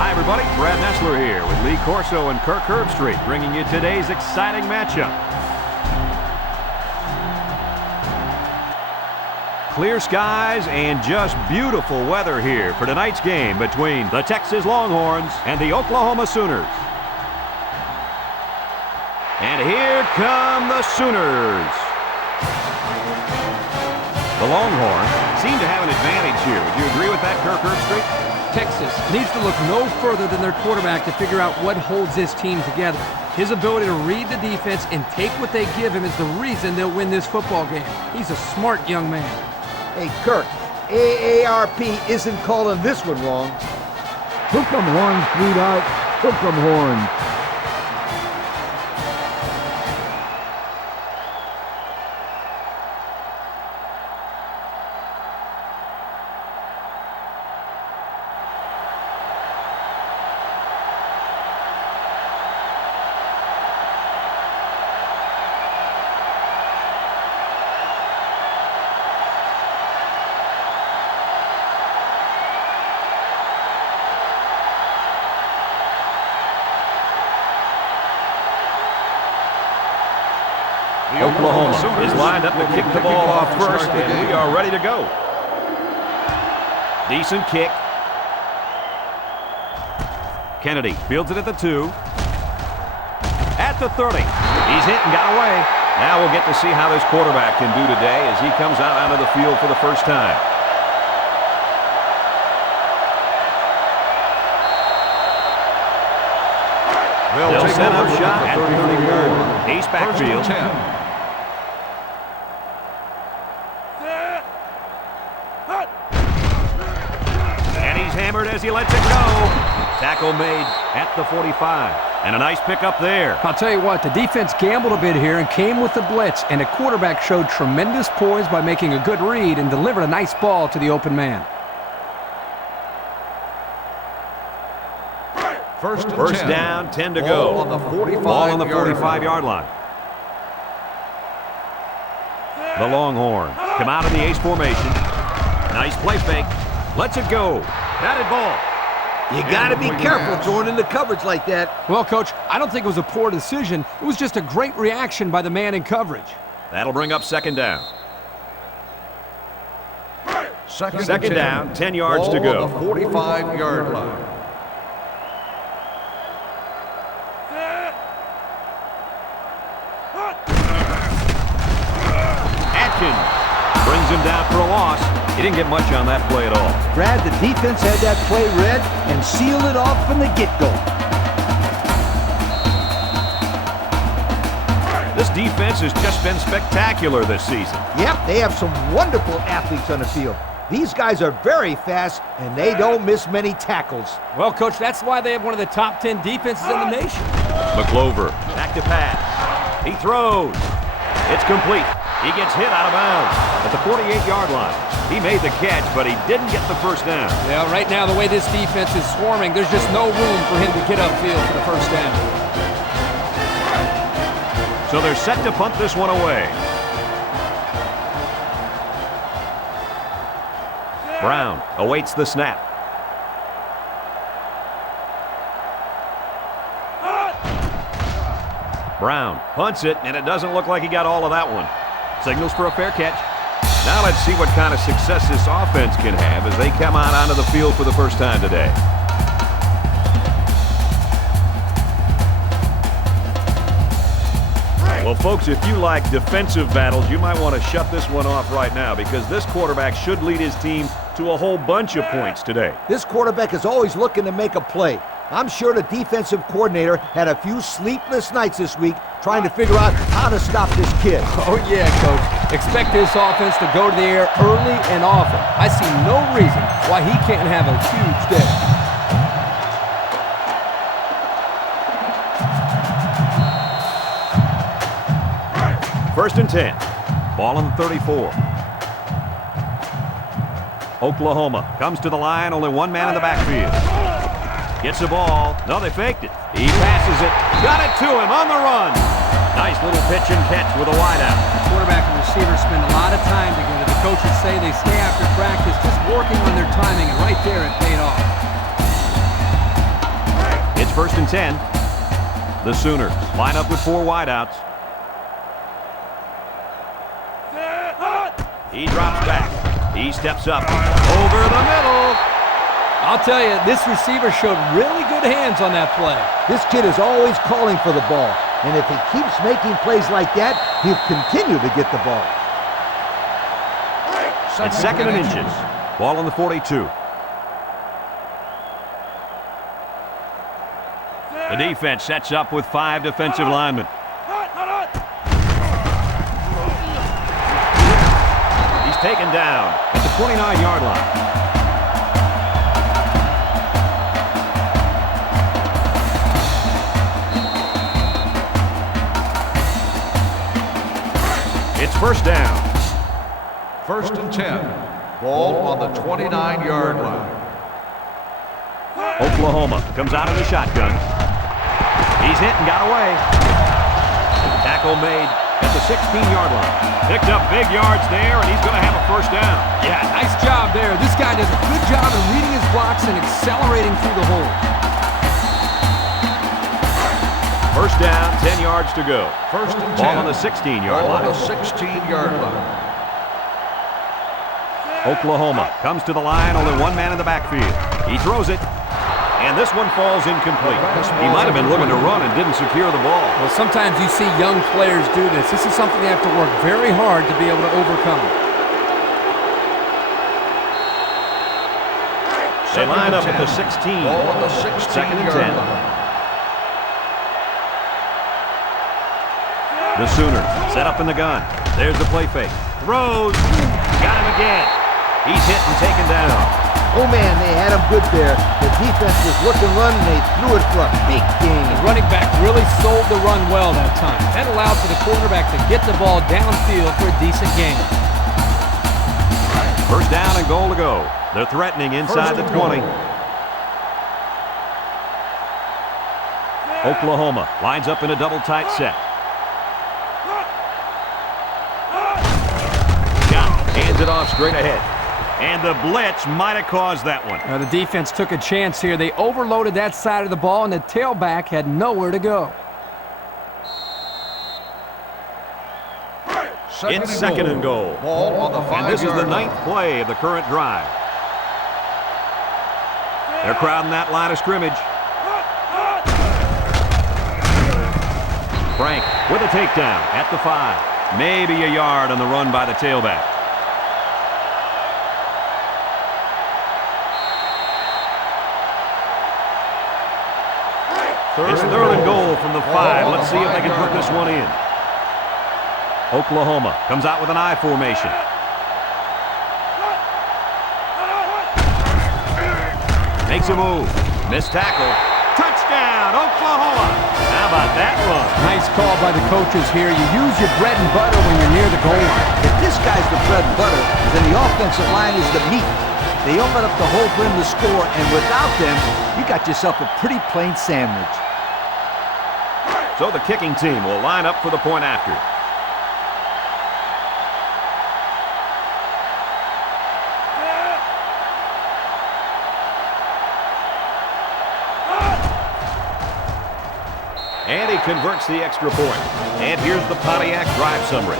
Hi, everybody. Brad Nessler here with Lee Corso and Kirk Herbstreit, bringing you today's exciting matchup. Clear skies and just beautiful weather here for tonight's game between the Texas Longhorns and the Oklahoma Sooners. And here come the Sooners. The Longhorns seem to have an advantage here. Would you agree with that, Kirk Herbstreit? Texas needs to look no further than their quarterback to figure out what holds this team together. His ability to read the defense and take what they give him is the reason they'll win this football game. He's a smart young man. Hey, Kirk, AARP isn't calling this one wrong. Hook 'em horns, sweetheart. Hook 'em horns. Oklahoma is lined up to kick the ball off first, and we are ready to go. Decent kick. Kennedy fields it at the 2. At the 30. He's hit and got away. Now we'll get to see how this quarterback can do today as he comes out onto the field for the first time. They'll set up shot at 34. Ace backfield. And he's hammered as he lets it go. Tackle made at the 45. And a nice pickup there. I'll tell you what, the defense gambled a bit here and came with the blitz, and the quarterback showed tremendous poise by making a good read and delivered a nice ball to the open man. First down, 10 to go. Ball on the 45-yard line. The Longhorns come out in the ace formation. Nice play fake. Lets it go. Batted ball. You got to be careful throwing into coverage like that. Well, Coach, I don't think it was a poor decision. It was just a great reaction by the man in coverage. That'll bring up second down. Second down, 10 yards to go. 45-yard line. Brings him down for a loss. He didn't get much on that play at all. Brad, the defense had that play read and sealed it off from the get-go. This defense has just been spectacular this season. Yep, they have some wonderful athletes on the field. These guys are very fast, and they don't miss many tackles. Well, Coach, that's why they have one of the top 10 defenses in the nation. McClover, back to pass. He throws. It's complete. He gets hit out of bounds at the 48-yard line. He made the catch, but he didn't get the first down. Yeah, right now, the way this defense is swarming, there's just no room for him to get upfield for the first down. So they're set to punt this one away. Brown awaits the snap. Brown punts it, and it doesn't look like he got all of that one. Signals for a fair catch. Now let's see what kind of success this offense can have as they come out onto the field for the first time today. Well, folks, if you like defensive battles, you might want to shut this one off right now because this quarterback should lead his team to a whole bunch of points today. This quarterback is always looking to make a play. I'm sure the defensive coordinator had a few sleepless nights this week trying to figure out how to stop this kid. Oh, yeah, Coach. Expect this offense to go to the air early and often. I see no reason why he can't have a huge day. First and 10. Ball on the 34. Oklahoma comes to the line. Only one man in the backfield. Gets the ball. No, they faked it. He passes it. Got it to him on the run. Nice little pitch and catch with a wideout. The quarterback and receiver spend a lot of time together. The coaches say they stay after practice just working on their timing, and right there it paid off. It's 1st and 10. The Sooners line up with 4 wideouts. He drops back. He steps up over the middle. I'll tell you, this receiver showed really good hands on that play. This kid is always calling for the ball, and if he keeps making plays like that, he'll continue to get the ball. It's 2nd and inches. Ball on the 42. The defense sets up with 5 defensive linemen. He's taken down at the 29-yard line. It's 1st down. 1st and 10. Ball on the 29-yard line. Oklahoma comes out of the shotgun. He's hit and got away. Tackle made at the 16-yard line. Picked up big yards there, and he's going to have a 1st down. Yeah, nice job there. This guy does a good job of reading his blocks and accelerating through the hole. 1st down, 10 yards to go. 1st and 10. Ball on the 16-yard Ball line. on the 16-yard line. Oklahoma comes to the line, only 1 man in the backfield. He throws it, and this one falls incomplete. He might have been looking to run and didn't secure the ball. Well, sometimes you see young players do this. This is something they have to work very hard to be able to overcome. They line up at the 16. Ball on the 2nd and 16-yard 10. line. The Sooners set up in the gun. There's the play fake. Throws. Got him again. He's hit and taken down. Oh, man, they had him good there. The defense was looking run, and they threw it for a big gain. The running back really sold the run well that time. That allowed for the quarterback to get the ball downfield for a decent gain. 1st down and goal to go. They're threatening inside the 20. Oklahoma lines up in a double tight set. Hands it off straight ahead. And the blitz might have caused that one. Now, the defense took a chance here. They overloaded that side of the ball, and the tailback had nowhere to go. It's 2nd and goal. Ball on the 5-yard line. And this is the 9th play of the current drive. They're crowding that line of scrimmage. Frank with a takedown at the 5. Maybe a yard on the run by the tailback. It's 3rd and goal from the 5. Let's see if they can put this one in. Oklahoma comes out with an I formation. Makes a move. Missed tackle. Touchdown, Oklahoma. How about that run? Nice call by the coaches here. You use your bread and butter when you're near the goal line. If this guy's the bread and butter, then the offensive line is the meat. They open up the hole for him to score, and without them, you got yourself a pretty plain sandwich. So the kicking team will line up for the point after. And he converts the extra point. And here's the Pontiac drive summary.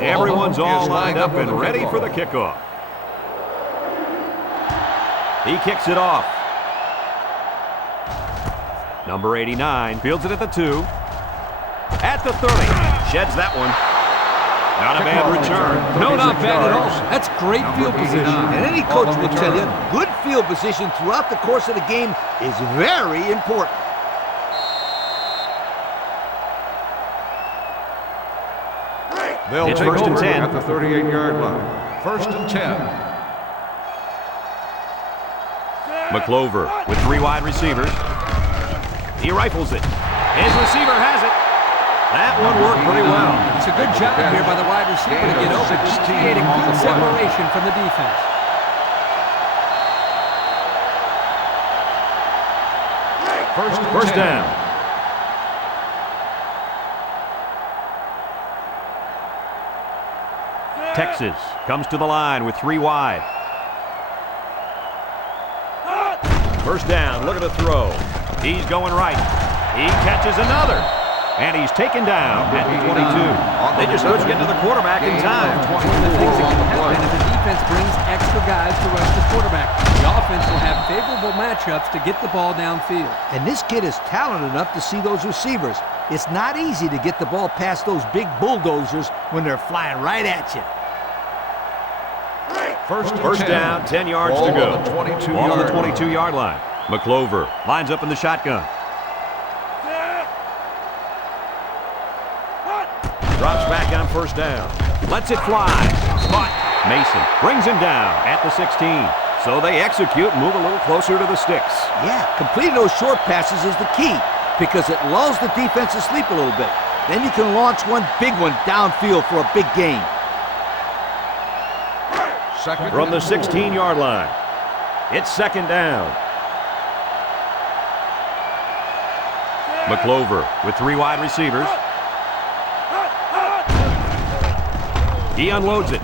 Everyone's all lined up and ready for the kickoff. He kicks it off. Number 89 fields it at the 2. At the 30. Sheds that one. Not a bad return. No, not bad at all. That's great field position. And any coach will tell you, good field position throughout the course of the game is very important. They'll It's take 1st and over 10. at the 38-yard line. 1st and 10. McClover with 3 wide receivers. He rifles it. His receiver has it. That one worked pretty well. It's a good job here by the wide receiver to get open, creating good separation from the defense. First down. Texas comes to the line with 3 wide. First down, look at the throw. He's going right. He catches another. And he's taken down at the 22. They just couldn't get to the quarterback in time. One of the things that can happen is the defense brings extra guys to rush the quarterback. The offense will have favorable matchups to get the ball downfield. And this kid is talented enough to see those receivers. It's not easy to get the ball past those big bulldozers when they're flying right at you. First down, 10 yards to go. Ball on the 22-yard line. McClover lines up in the shotgun. Drops back on first down. Lets it fly. Caught. Mason brings him down at the 16. So they execute and move a little closer to the sticks. Yeah, completing those short passes is the key because it lulls the defense to sleep a little bit. Then you can launch one big one downfield for a big gain. From the 16-yard line, it's second down. McClover with 3 wide receivers. He unloads it.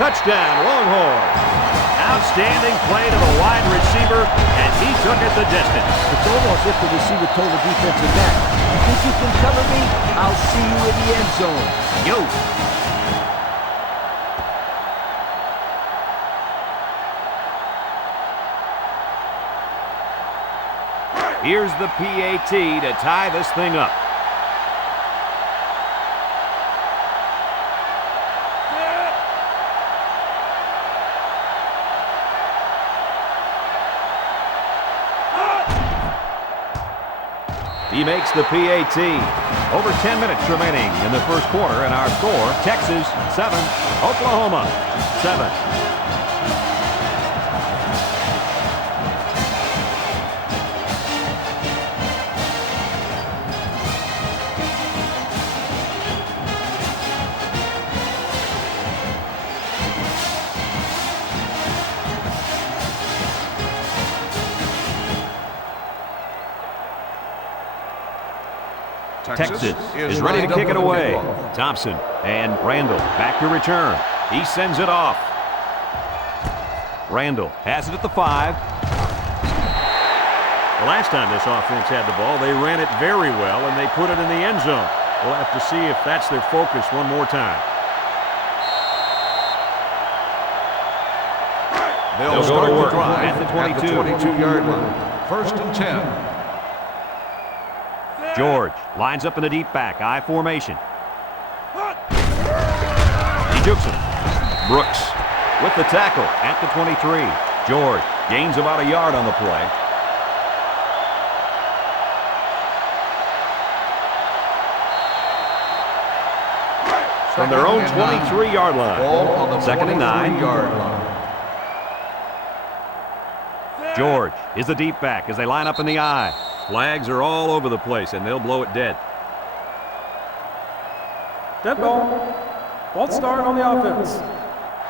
Touchdown, Longhorns. Outstanding play to the wide receiver, and he took it the distance. It's almost if the receiver told the defensive back, "You think you can cover me? I'll see you in the end zone." Yo. Here's the PAT to tie this thing up. He makes the PAT. Over 10 minutes remaining in the first quarter, and our score, Texas 7, Oklahoma 7. Texas is ready to kick it away. Thompson and Randall back to return. He sends it off. Randall has it at the 5. The last time this offense had the ball, they ran it very well, and they put it in the end zone. We'll have to see if that's their focus one more time. They'll go to work at the 22-yard line. First and 10. George lines up in the deep back, I formation. He jukes him. Brooks with the tackle at the 23. George gains about a yard on the play. From their own 23-yard line. Second and 9. George is the deep back as they line up in the I. Flags are all over the place, and they'll blow it dead. Dead ball. False start on the offense.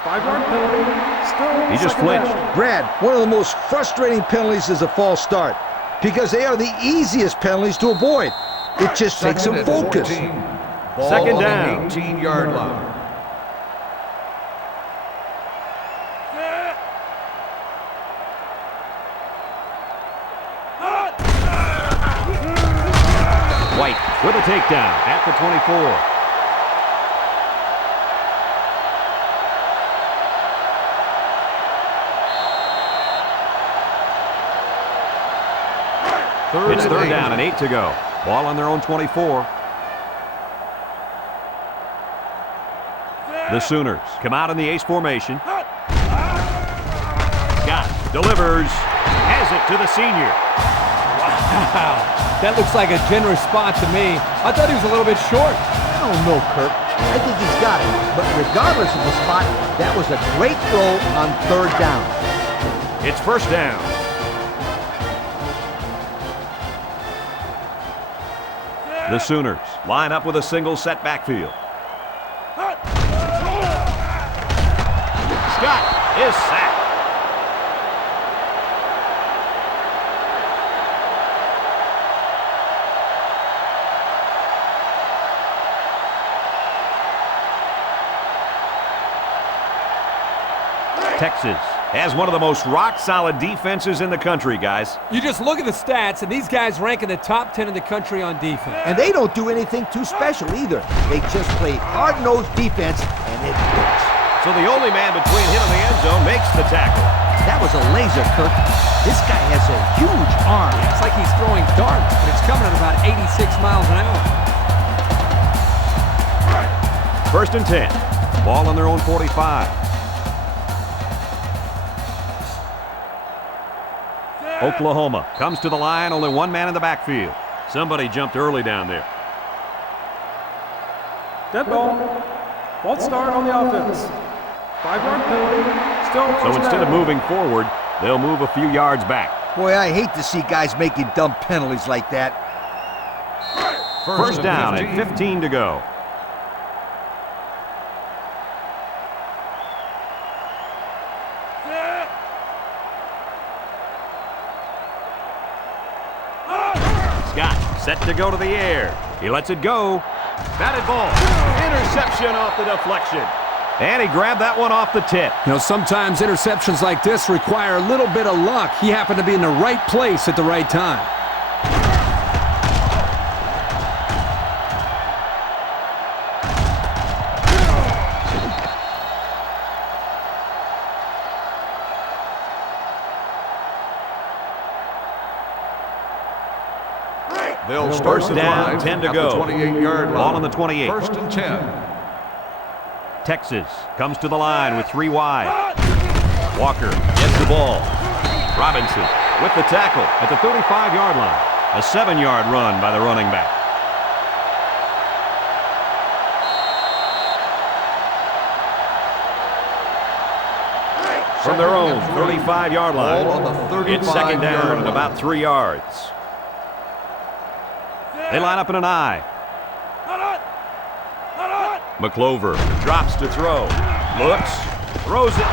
5-yard penalty. Still He just flinched. Brad, one of the most frustrating penalties is a false start because they are the easiest penalties to avoid. It just takes some focus. Second down. 18-yard line. White with a takedown at the 24. It's third down and 8 to go. Ball on their own 24. The Sooners come out in the ace formation. Got it. Delivers. Has it to the senior. Wow, that looks like a generous spot to me. I thought he was a little bit short. I don't know, Kirk. I think he's got it. But regardless of the spot, that was a great throw on third down. It's first down. The Sooners line up with a single set backfield. Scott is sacked. Texas has one of the most rock-solid defenses in the country, guys. You just look at the stats, and these guys rank in the top 10 in the country on defense. And they don't do anything too special either. They just play hard-nosed defense, and it works. So the only man between him and the end zone makes the tackle. That was a laser, Kirk. This guy has a huge arm. Yeah, it's like he's throwing darts, but it's coming at about 86 miles an hour. First and 10. Ball on their own 45. Oklahoma comes to the line, only one man in the backfield. Somebody jumped early down there. Dead ball. False start on the offense. 5-yard penalty. Still So first instead of down. moving forward, they'll move a few yards back. Boy, I hate to see guys making dumb penalties like that. First down and 15 to go. Scott set to go to the air. He lets it go. Batted ball. Interception off the deflection. And he grabbed that one off the tip. You know, sometimes interceptions like this require a little bit of luck. He happened to be in the right place at the right time. They'll start First the down, drive 10 to at go. the 28-yard line. Ball on the 28. First and 10. Texas comes to the line with 3 wide. Walker gets the ball. Robinson with the tackle at the 35-yard line. A 7-yard run by the running back. From their own 35-yard line. Ball on the 35-yard It's second down line. and about 3 yards. They line up in an I. McClover drops to throw. Looks. Throws it.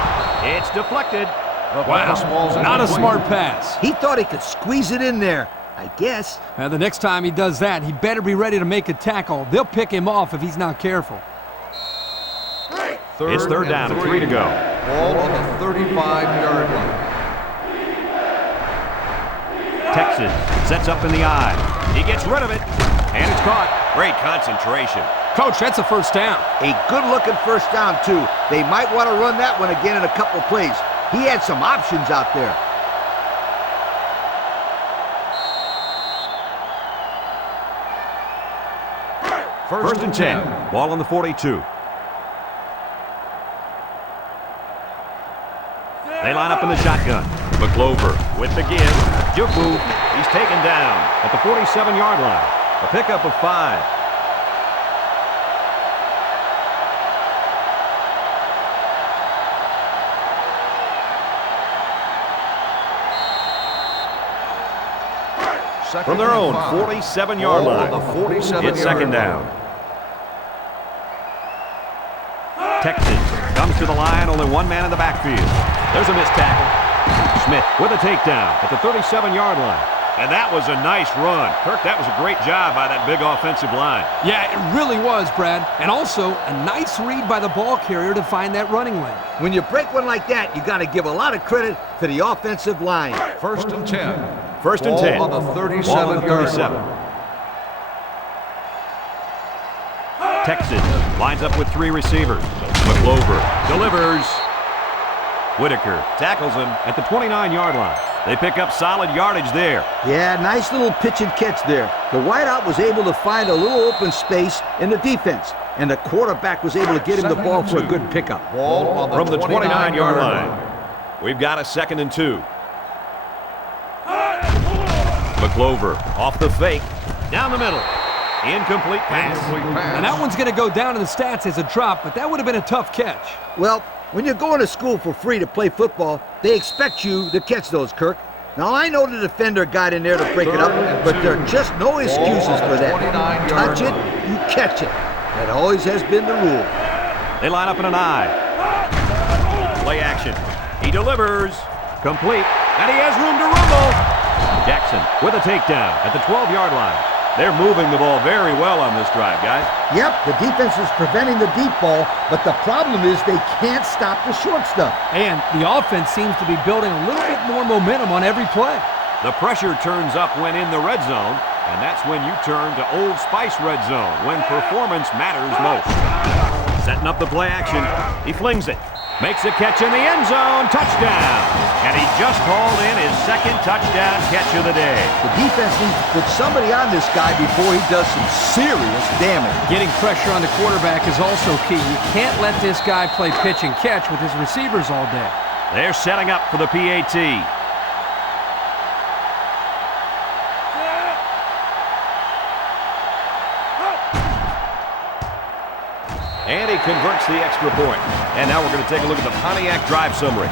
It's deflected. Wow. Not a smart pass. He thought he could squeeze it in there, I guess. Now, the next time he does that, he better be ready to make a tackle. They'll pick him off if he's not careful. It's third down and 3 to go. Ball on the 35-yard line. Texas sets up in the I. He gets rid of it. And it's caught. Great concentration. Coach, that's a first down. A good-looking first down, too. They might want to run that one again in a couple plays. He had some options out there. First and 10. Ball on the 42. They line up in the shotgun. McClover with the give. Juke move. He's taken down at the 47-yard line. A pickup of 5. From their own 47-yard line. It's second down. Texas comes to the line, only one man in the backfield. There's a missed tackle. Smith with a takedown at the 37-yard line. And that was a nice run. Kirk, that was a great job by that big offensive line. Yeah, it really was, Brad. And also, a nice read by the ball carrier to find that running lane. When you break one like that, you got to give a lot of credit to the offensive line. First and 10. First and 10. Ball on the 37-yard line. Texas lines up with 3 receivers. McClover delivers. Whitaker tackles him at the 29-yard line. They pick up solid yardage there. Yeah, nice little pitch and catch there. The wideout was able to find a little open space in the defense, and the quarterback was able to get him the ball for a good pickup. Ball on the From the 29-yard 29-yard line. We've got a second and 2. McClover off the fake. Down the middle. Incomplete pass. And that one's going to go down in the stats as a drop, but that would have been a tough catch. Well, when you're going to school for free to play football, they expect you to catch those, Kirk. Now, I know the defender got in there to break it up, but there are just no excuses for that. Touch it, you catch it. That always has been the rule. They line up in an I. Play action. He delivers. Complete. And he has room to rumble. Jackson with a takedown at the 12-yard line. They're moving the ball very well on this drive, guys. Yep, the defense is preventing the deep ball, but the problem is they can't stop the short stuff. And the offense seems to be building a little bit more momentum on every play. The pressure turns up when in the red zone, and that's when you turn to Old Spice red zone, when performance matters most. Setting up the play action. He flings it. Makes a catch in the end zone. Touchdown. And he just hauled in his second touchdown catch of the day. The defense needs to put somebody on this guy before he does some serious damage. Getting pressure on the quarterback is also key. You can't let this guy play pitch and catch with his receivers all day. They're setting up for the PAT. And he converts the extra point. And now we're going to take a look at the Pontiac drive summary.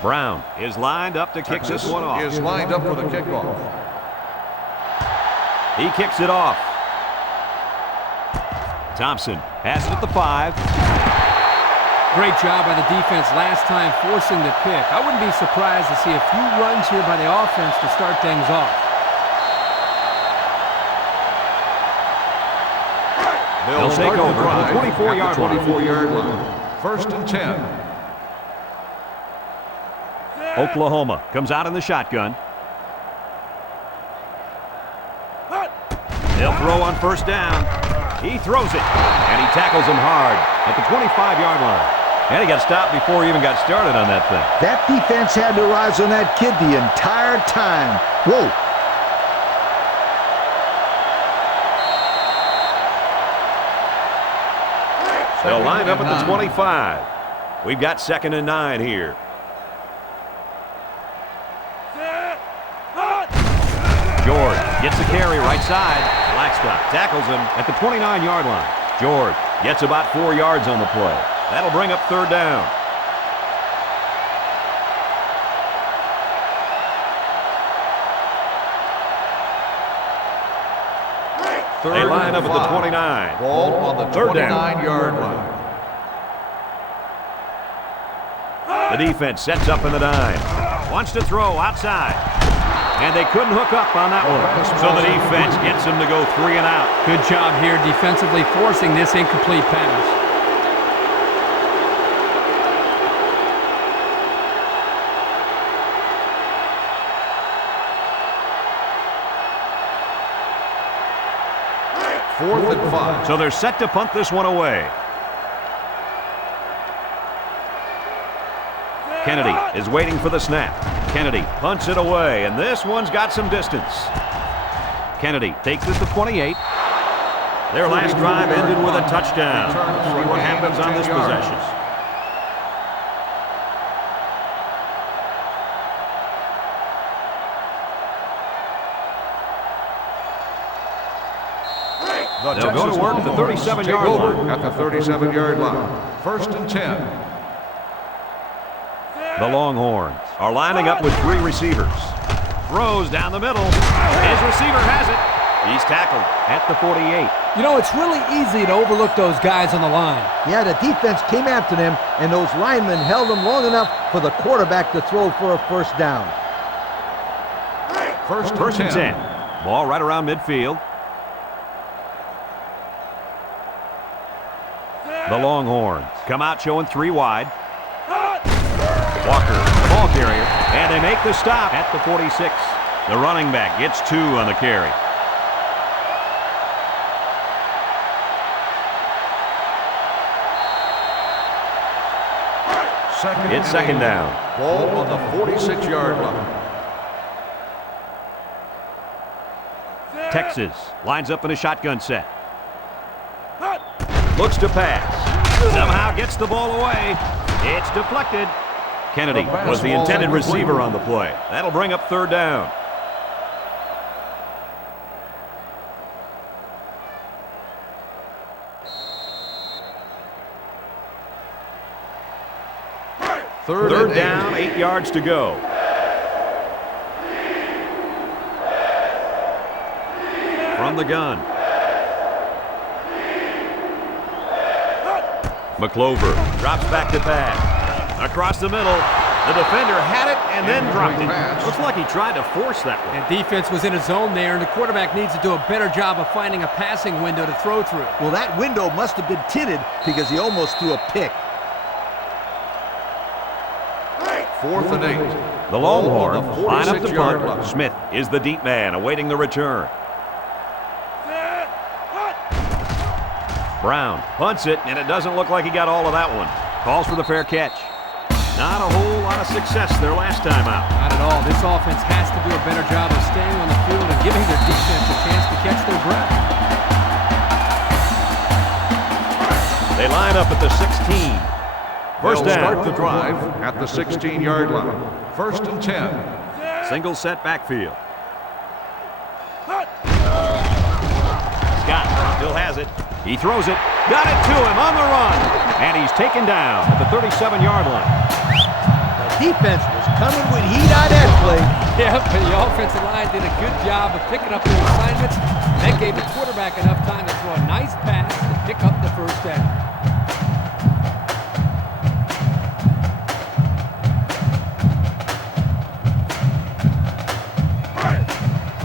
Brown is lined up to kick this one off. Is lined up for the kickoff. He kicks it off. Thompson has it at the 5. Great job by the defense last time forcing the pick. I wouldn't be surprised to see a few runs here by the offense to start things off. They'll take over on the 24-yard line. First and 10. Oklahoma comes out in the shotgun. They'll throw on first down. He throws it, and he tackles him hard at the 25-yard line. And he got stopped before he even got started on that thing. That defense had their eyes on that kid the entire time. Whoa. They'll line up at the 25. We've got 2nd and 9 here. George gets the carry right side. Blackstock tackles him at the 29-yard line. George gets about 4 yards on the play. That'll bring up 3rd down. They line up at the 29. Ball on the 29-yard line. The defense sets up in the dime. Wants to throw outside. And they couldn't hook up on that one. So the defense gets him to go 3 and out. Good job here defensively forcing this incomplete pass. Fourth and 5. So they're set to punt this one away. Kennedy is waiting for the snap. Kennedy punts it away, and this one's got some distance. Kennedy takes it to 28. Their last drive ended with a touchdown. See what happens on this possession. They'll go to work at the 37-yard line. At the 37-yard line. First and 10. The Longhorns are lining up with 3 receivers. Throws down the middle. His receiver has it. He's tackled at the 48. You know, it's really easy to overlook those guys on the line. Yeah, the defense came after them, and those linemen held them long enough for the quarterback to throw for a first down. First and 10. Ball right around midfield. The Longhorns come out showing 3 wide. Walker, the ball carrier, and they make the stop at the 46. The running back gets 2 on the carry. It's 2nd down. Ball on the 46-yard line. Texas lines up in a shotgun set. Looks to pass. Somehow gets the ball away. It's deflected. Kennedy was the intended receiver on the play. That'll bring up third down. Third down, 8 yards to go. From the gun. McClover drops back to pass. Across the middle. The defender had it and then dropped it. Looks like he tried to force that one. And defense was in a zone there, and the quarterback needs to do a better job of finding a passing window to throw through. Well, that window must have been tinted because he almost threw a pick. 4th and 8. The Longhorns Ball on the line up the 46-yard punt. line. Smith is the deep man awaiting the return. Brown punts it, and it doesn't look like he got all of that one. Calls for the fair catch. Not a whole lot of success their last time out. Not at all. This offense has to do a better job of staying on the field and giving their defense a chance to catch their breath. They line up at the 16. First They'll down. start the drive at the 16-yard line. 1st and 10. Single set backfield. Scott still has it. He throws it. Got it to him on the run. And he's taken down at the 37-yard line. The defense was coming with heat on that play. Yeah, but the offensive line did a good job of picking up their assignments. That gave the quarterback enough time to throw a nice pass to pick up the first down.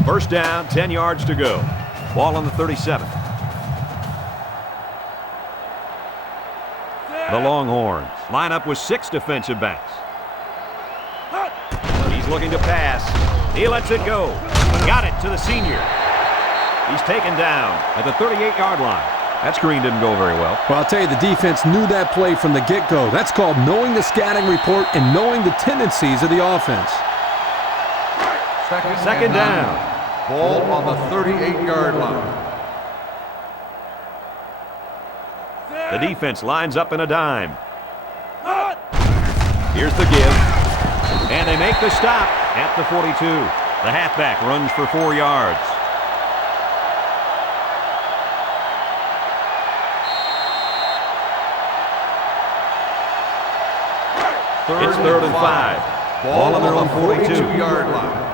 First down, 10 yards to go. Ball on the 37. The Longhorns line up with 6 defensive backs. He's looking to pass. He lets it go. Got it to the senior. He's taken down at the 38-yard line. That screen didn't go very well. Well, I'll tell you, the defense knew that play from the get-go. That's called knowing the scouting report and knowing the tendencies of the offense. Second down. Ball on the 38-yard line. The defense lines up in a dime. Here's the give. And they make the stop at the 42. The halfback runs for 4 yards. It's third and 5. Ball on their own 42-yard line.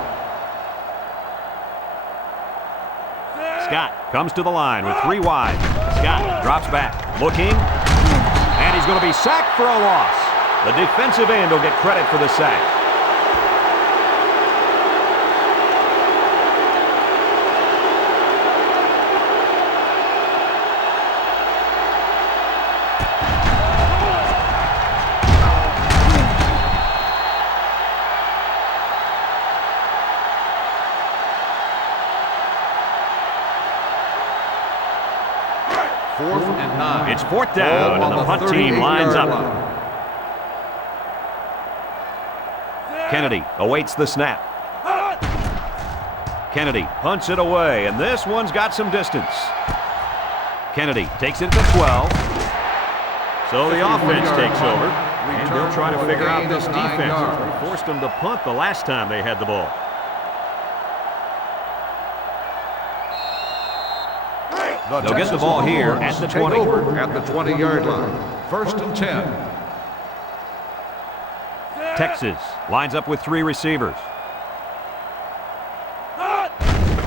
Scott comes to the line with 3 wide. Scott drops back, looking, and he's going to be sacked for a loss. The defensive end will get credit for the sack. It's 4th down, and the punt team lines up. Kennedy awaits the snap. Kennedy punts it away, and this one's got some distance. Kennedy takes it to 12. So the offense takes over, and they'll try to figure out this defense. They forced them to punt the last time they had the ball. They'll get the ball here at the 20. At the 20-yard line. 1st and 10. Texas lines up with 3 receivers.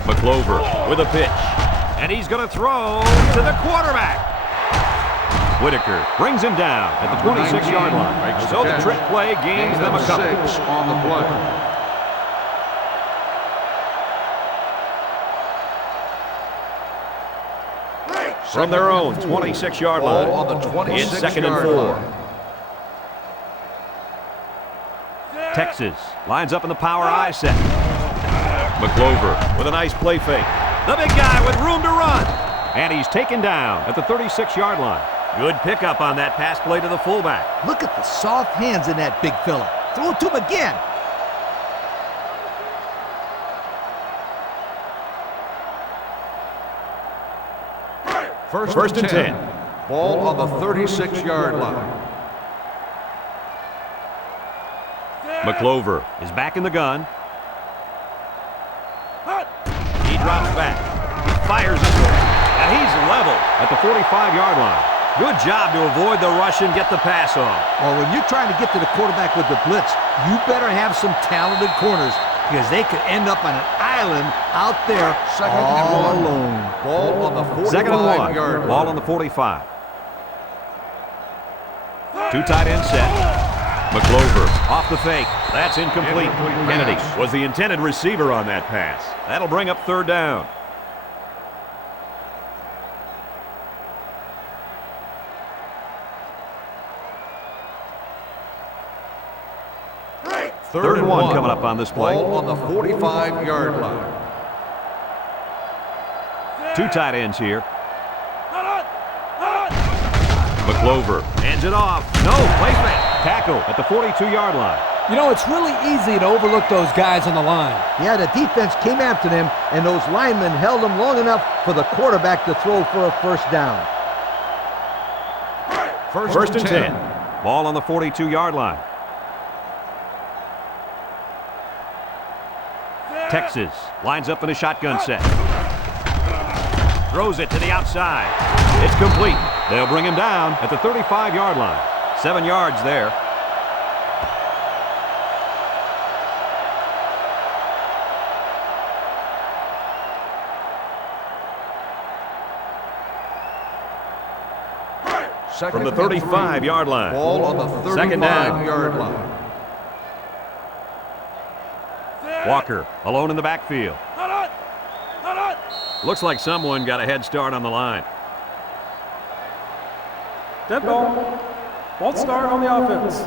McClover with a pitch. And he's going to throw to the quarterback. Whitaker brings him down at the 26-yard line. So the trick play gains them a couple. 6 on the play. From their own 26-yard line. Ball on the 26-yard It's 2nd and 4. line. Texas lines up in the power I set. McClover with a nice play fake. The big guy with room to run. And he's taken down at the 36-yard line. Good pickup on that pass play to the fullback. Look at the soft hands in that big fella. Throw it to him again. First and 10. Ball on the 36-yard line. McClover is back in the gun. He drops back. Fires it. And he's level at the 45-yard line. Good job to avoid the rush and get the pass off. Well, when you're trying to get to the quarterback with the blitz, you better have some talented corners because they could end up on an island out there all alone. Ball on the 45-yard line. Second and 1. Ball on the 45. Two tight end set. McClover off the fake. That's incomplete. Kennedy was the intended receiver on that pass. That'll bring up third down. Third and 1 coming up on this play. Ball on the 45-yard line. Two tight ends here. McClover hands it off. No, placement. Tackle at the 42-yard line. You know, it's really easy to overlook those guys on the line. Yeah, the defense came after them, and those linemen held them long enough for the quarterback to throw for a first down. First and 10. Ball on the 42-yard line. Texas lines up in a shotgun set. Throws it to the outside. It's complete. They'll bring him down at the 35-yard line. 7 yards there. From the 35-yard line. Ball on the 35-yard line. Walker alone in the backfield. Looks like someone got a head start on the line. Dead ball. False start on the offense.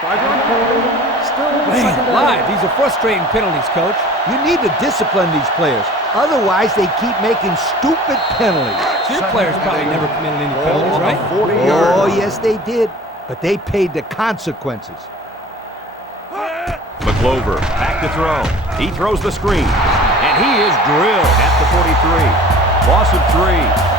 5-yard penalty. Still second down. Live. These are frustrating penalties, Coach. You need to discipline these players. Otherwise, they keep making stupid penalties. Your players probably never committed any penalties, right? Oh, yes, they did. But they paid the consequences. McClover back to throw. He throws the screen. And he is drilled at the 43. Loss of 3.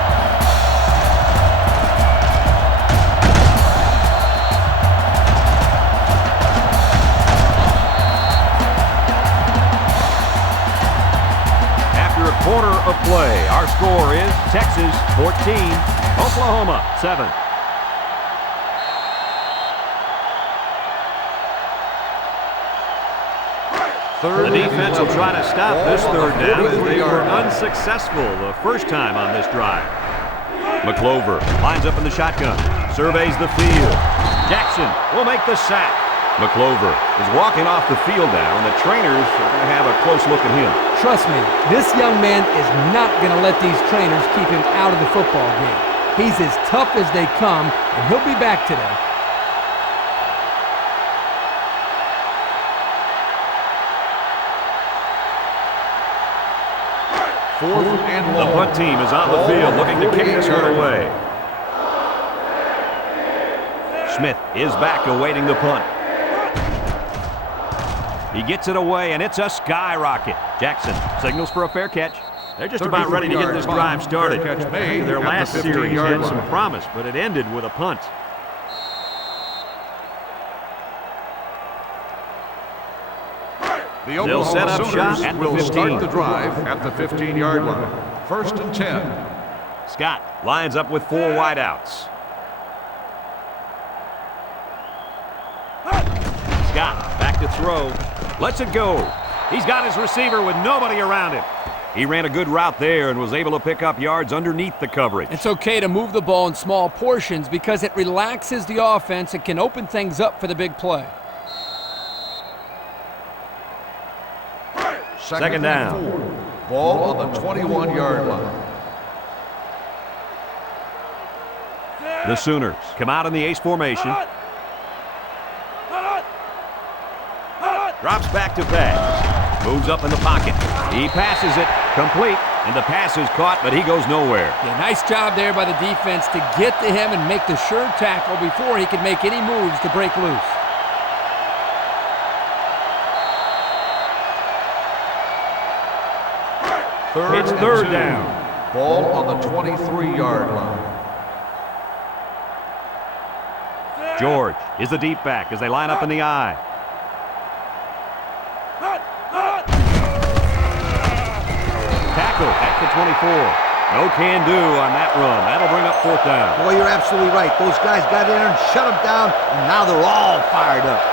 Quarter of play. Our score is Texas 14, Oklahoma 7. The defense will try to stop this third down as they were unsuccessful the first time on this drive. McClover lines up in the shotgun, surveys the field. Jackson will make the sack. McClover is walking off the field now, and the trainers are going to have a close look at him. Trust me, this young man is not going to let these trainers keep him out of the football game. He's as tough as they come, and he'll be back today. Fourth and long. The punt team is on the field looking to kick this one away. Smith is back awaiting the punt. He gets it away, and it's a skyrocket. Jackson signals for a fair catch. They're just about ready to get this drive started. Their last series had some promise, but it ended with a punt. They'll set up shop at the 15. Start the drive at the 15-yard line. First and 10. Scott lines up with 4 wideouts. Scott back to throw. Lets it go. He's got his receiver with nobody around him. He ran a good route there and was able to pick up yards underneath the coverage. It's okay to move the ball in small portions because it relaxes the offense and can open things up for the big play. Second down. Ball on the 21-yard line. The Sooners come out in the ace formation. Drops back to pass. Moves up in the pocket. He passes it. Complete. And the pass is caught, but he goes nowhere. Yeah, nice job there by the defense to get to him and make the sure tackle before he could make any moves to break loose. It's third down. Ball on the 23-yard line. George is the deep back as they line up in the I. Tackle at the 24. No can do on that run. That'll bring up 4th down. Boy, you're absolutely right. Those guys got in there and shut them down, and now they're all fired up.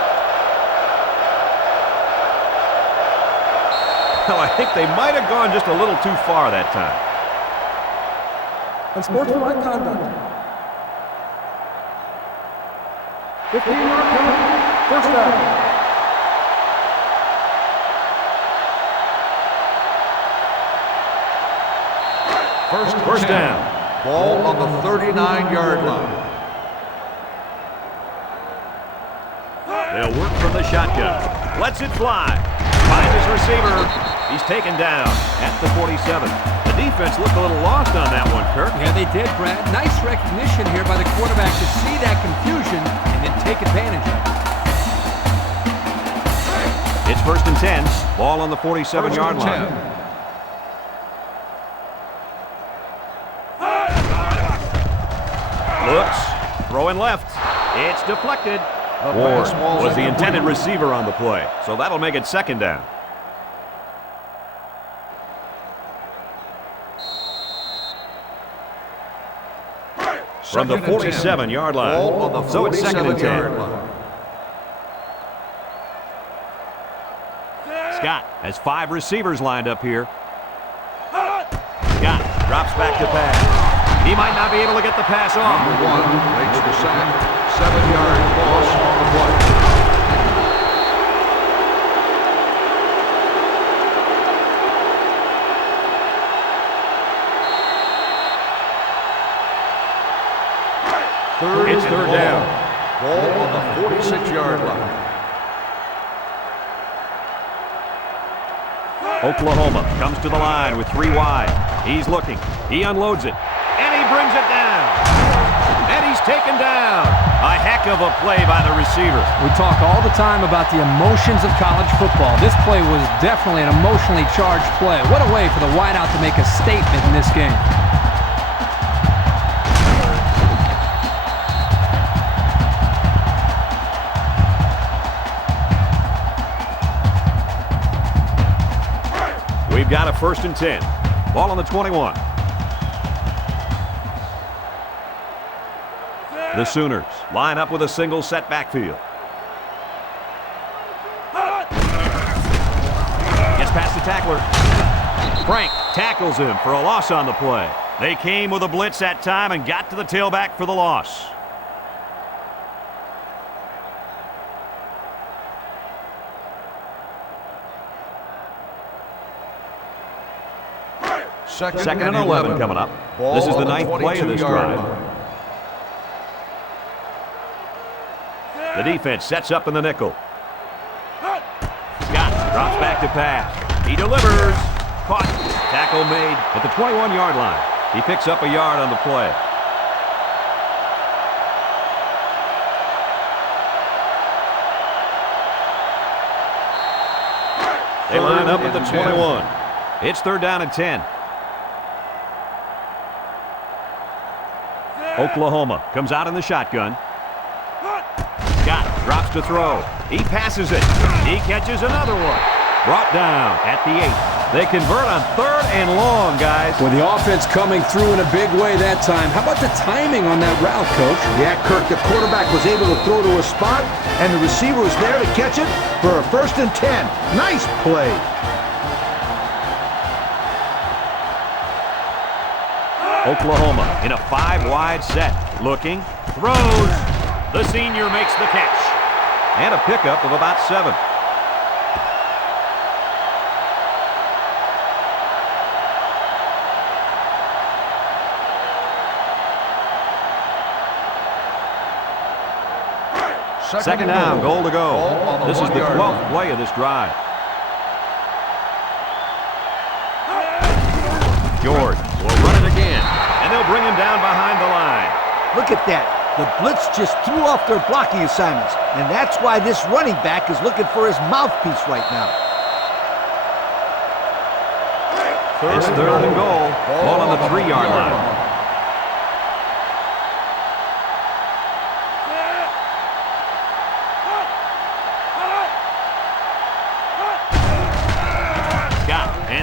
Well, I think they might have gone just a little too far that time. Unsportsmanlike conduct. 15-yard penalty. 1st down. First down. Ball on the 39-yard line. They'll work from the shotgun. Lets it fly. Finds his receiver. He's taken down at the 47. The defense looked a little lost on that one, Kirk. Yeah, they did, Brad. Nice recognition here by the quarterback to see that confusion and then take advantage of it. It's 1st and 10. Ball on the 47-yard line. Looks, throwing left. It's deflected. Ward was the intended receiver on the play, so that'll make it 2nd down. From the 47-yard line. So it's 2nd and 10. Scott has 5 receivers lined up here. Scott drops back to pass. He might not be able to get the pass off. Number 1 makes the sack. 7-yard loss on the play. It's 3rd down. Ball on the 46-yard line. Oklahoma comes to the line with 3 wide. He's looking. He unloads it. And he brings it down. And he's taken down. A heck of a play by the receiver. We talk all the time about the emotions of college football. This play was definitely an emotionally charged play. What a way for the wideout to make a statement in this game. We've got a 1st and 10. Ball on the 21. The Sooners line up with a single set backfield. Gets past the tackler. Frank tackles him for a loss on the play. They came with a blitz that time and got to the tailback for the loss. Second and 11 coming up. This is the 9th play of this drive. The defense sets up in the nickel. Scott drops back to pass. He delivers. Caught. Tackle made at the 21-yard line. He picks up a yard on the play. They line up at the 21. It's 3rd down and 10. Oklahoma comes out in the shotgun. Scott drops to throw. He passes it. He catches another one. Brought down at the 8. They convert on 3rd and long, guys. With the offense coming through in a big way that time. How about the timing on that route, Coach? Yeah, Kirk, the quarterback was able to throw to a spot, and the receiver was there to catch it for a 1st and 10. Nice play. Oklahoma in a 5-wide set. Looking, throws. The senior makes the catch. And a pickup of about 7. Second down, goal to go. This is the 12th play of this drive. George will run it again, and they'll bring him down behind the line. Look at that. The blitz just threw off their blocking assignments, and that's why this running back is looking for his mouthpiece right now. It's 3rd and goal. Ball on the 3-yard line.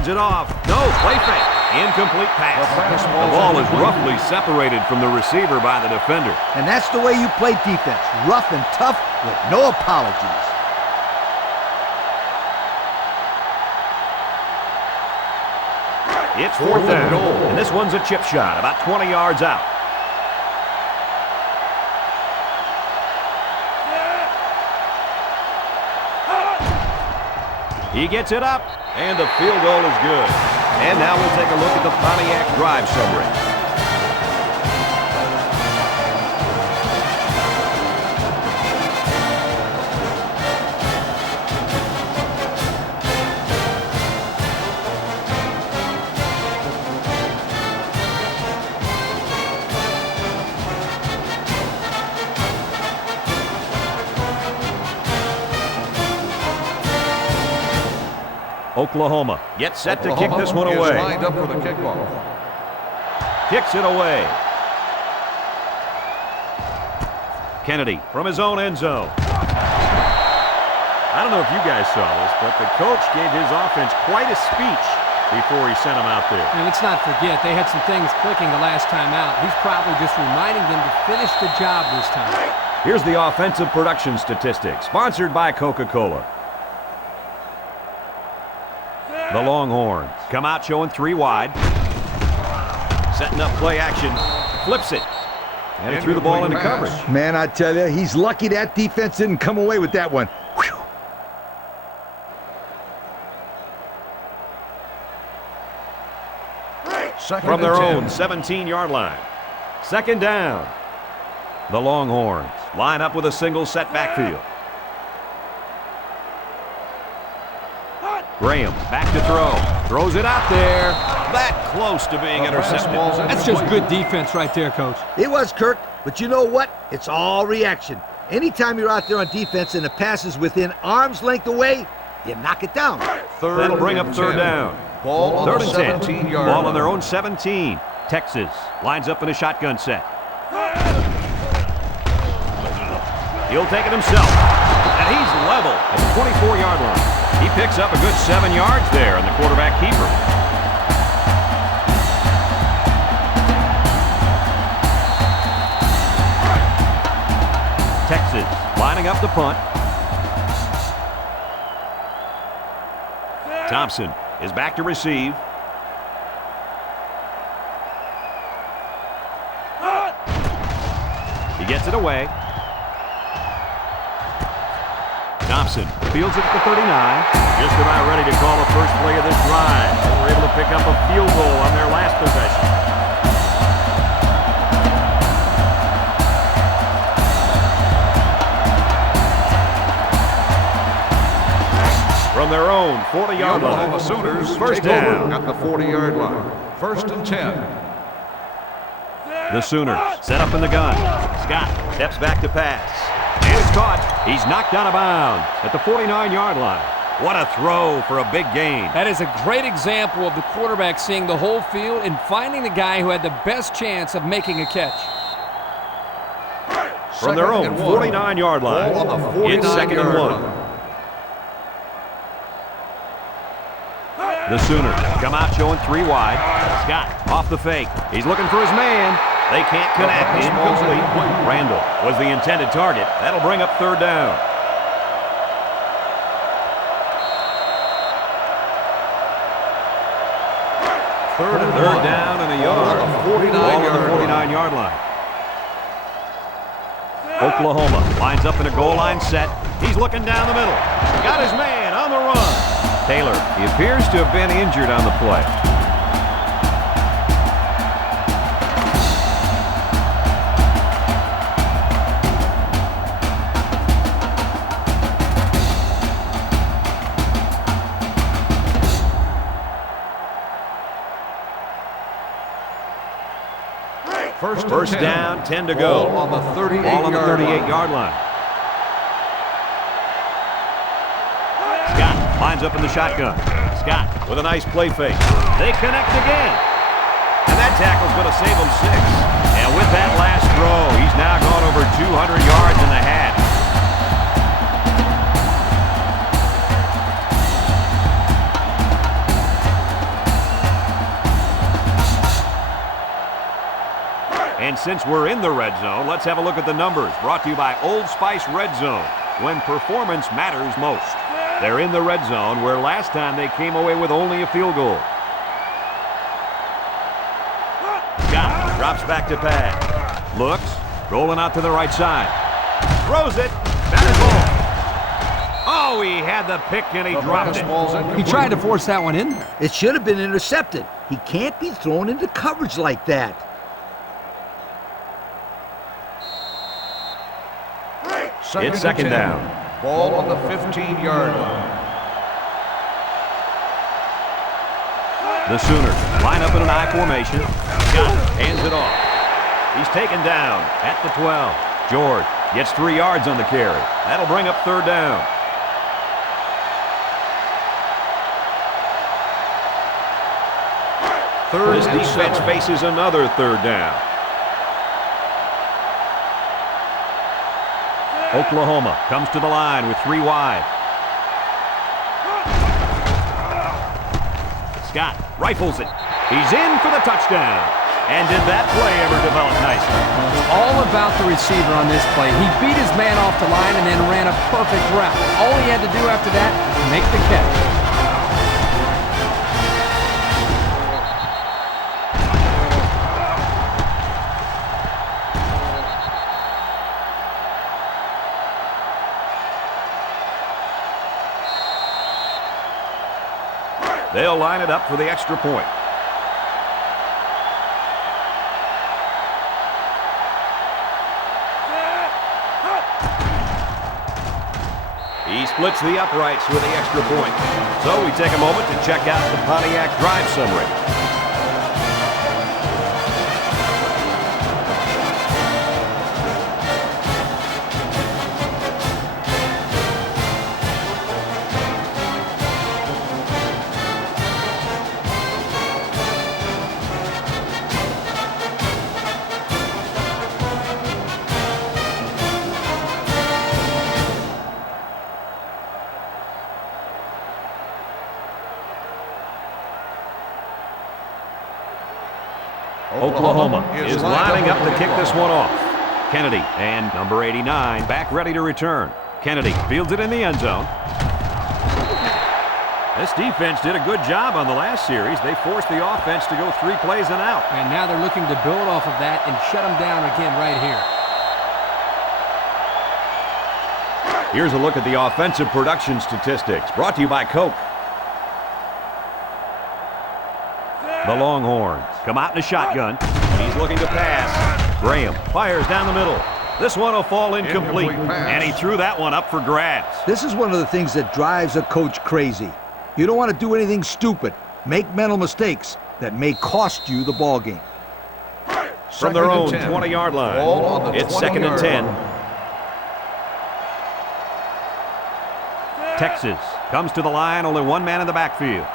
it off. No, play fake. Incomplete pass. The ball is roughly separated from the receiver by the defender. And that's the way you play defense. Rough and tough with no apologies. It's 4th down, and this one's a chip shot, about 20 yards out. He gets it up, and the field goal is good. And now we'll take a look at the Pontiac drive summary. Oklahoma gets set to kick this one away. Lined up for the kickoff. Kicks it away. Kennedy from his own end zone. I don't know if you guys saw this, but the coach gave his offense quite a speech before he sent them out there. And let's not forget, they had some things clicking the last time out. He's probably just reminding them to finish the job this time. Here's the offensive production statistics, sponsored by Coca-Cola. The Longhorns come out showing 3 wide. Setting up play action. Flips it. And he threw the ball into coverage. Man, I tell you, he's lucky that defense didn't come away with that one. Whew. From their own 17-yard line. 2nd down. The Longhorns line up with a single set backfield. Graham back to throw. Throws it out there. That close to being intercepted. That's just good defense right there, Coach. It was, Kirk, but you know what? It's all reaction. Anytime you're out there on defense and the pass is within arm's length away, you knock it down. That'll bring up 3rd down. Ball on 3rd the and 10. 17-yard Ball on line. their own 17. Texas lines up in a shotgun set. He'll take it himself. And he's level at the 24-yard line. He picks up a good 7 yards there on the quarterback keeper. Texas lining up the punt. Thompson is back to receive. He gets it away. Thompson fields it at the 39. Just about ready to call the first play of this drive. They were able to pick up a field goal on their last possession. From their own 40-yard line. The Sooners First take down. over at the 40-yard line. 1st and 10. The Sooners set up in the gun. Scott steps back to pass. And it's caught. He's knocked out of bounds at the 49-yard line. What a throw for a big gain. That is a great example of the quarterback seeing the whole field and finding the guy who had the best chance of making a catch. From their own 49-yard line. Ball on the It's 2nd and 1. The Sooners come out showing 3 wide. Scott off the fake. He's looking for his man. They can't connect. Incomplete. Randall was the intended target. That'll bring up 3rd down. Third down and a yard. Ball on the 49-yard line. Oklahoma lines up in a goal line set. He's looking down the middle. Got his man on the run. Taylor, he appears to have been injured on the play. First down, 10 to go. Ball on the 38-yard Ball on the 38-yard line. Scott lines up in the shotgun. Scott with a nice play fake. They connect again. And that tackle's going to save him 6. And with that last throw, he's now gone over 200 yards in the hat. Since we're in the red zone, let's have a look at the numbers. Brought to you by Old Spice Red Zone, when performance matters most. They're in the red zone, where last time they came away with only a field goal. Scott drops back to pass. Looks, rolling out to the right side. Throws it. Batted ball. Oh, he had the pick and he dropped it. He tried to force that one in there. It should have been intercepted. He can't be thrown into coverage like that. It's second down. Ball on the 15-yard line. The Sooners line up in an I formation. Scott hands it off. He's taken down at the 12. George gets 3 yards on the carry. That'll bring up third down. This defense faces another third down. Oklahoma comes to the line with 3 wide. Scott rifles it. He's in for the touchdown. And did that play ever develop nicely? It's all about the receiver on this play. He beat his man off the line and then ran a perfect route. All he had to do after that was make the catch. They'll line it up for the extra point. He splits the uprights with the extra point. So we take a moment to check out the Pontiac drive summary. Oklahoma is lining up to kick this one off. Kennedy and number 89 back ready to return. Kennedy fields it in the end zone. This defense did a good job on the last series. They forced the offense to go 3 plays and out. And now they're looking to build off of that and shut them down again right here. Here's a look at the offensive production statistics, brought to you by Coke. The Longhorns come out in a shotgun. He's looking to pass. Graham fires down the middle. This one will fall incomplete, and he threw that one up for grabs. This is one of the things that drives a coach crazy. You don't want to do anything stupid, make mental mistakes that may cost you the ball game. From their own 20-yard line, it's second and 10. Texas comes to the line, only 1 man in the backfield.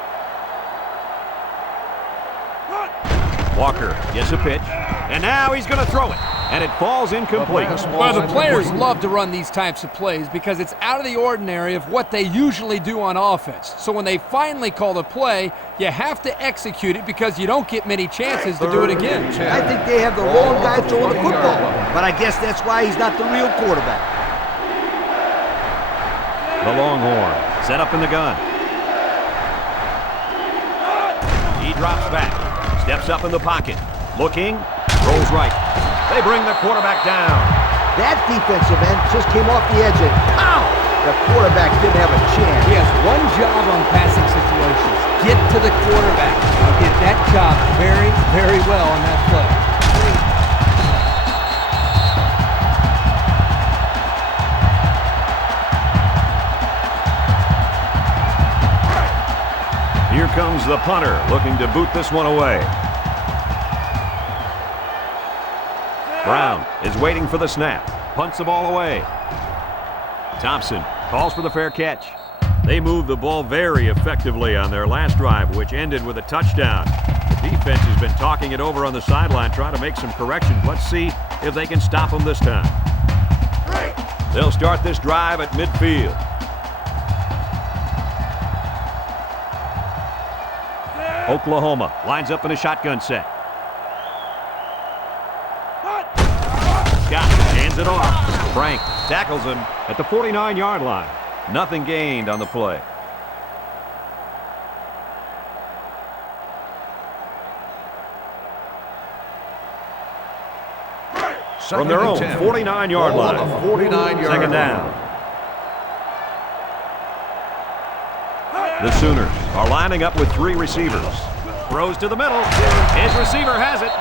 Walker gets a pitch, and now he's going to throw it, and it falls incomplete. Well, the players love to run these types of plays because it's out of the ordinary of what they usually do on offense. So when they finally call the play, you have to execute it because you don't get many chances to do it again. I think they have the wrong guy throwing the football, but I guess that's why he's not the real quarterback. The Longhorn set up in the gun. He drops back. Steps up in the pocket, looking, rolls right. They bring the quarterback down. That defensive end just came off the edge and pow! The quarterback didn't have a chance. He has one job on passing situations. Get to the quarterback. He did that job very, very well on that play. Here comes the punter, looking to boot this one away. Brown is waiting for the snap. Punts the ball away. Thompson calls for the fair catch. They moved the ball very effectively on their last drive, which ended with a touchdown. The defense has been talking it over on the sideline, trying to make some corrections. Let's see if they can stop them this time. They'll start this drive at midfield. Oklahoma lines up in a shotgun set. Hands it off. Frank tackles him at the 49-yard line. Nothing gained on the play. From their own 49-yard line. 2nd down. The Sooners are lining up with 3 receivers. Throws to the middle. His receiver has it.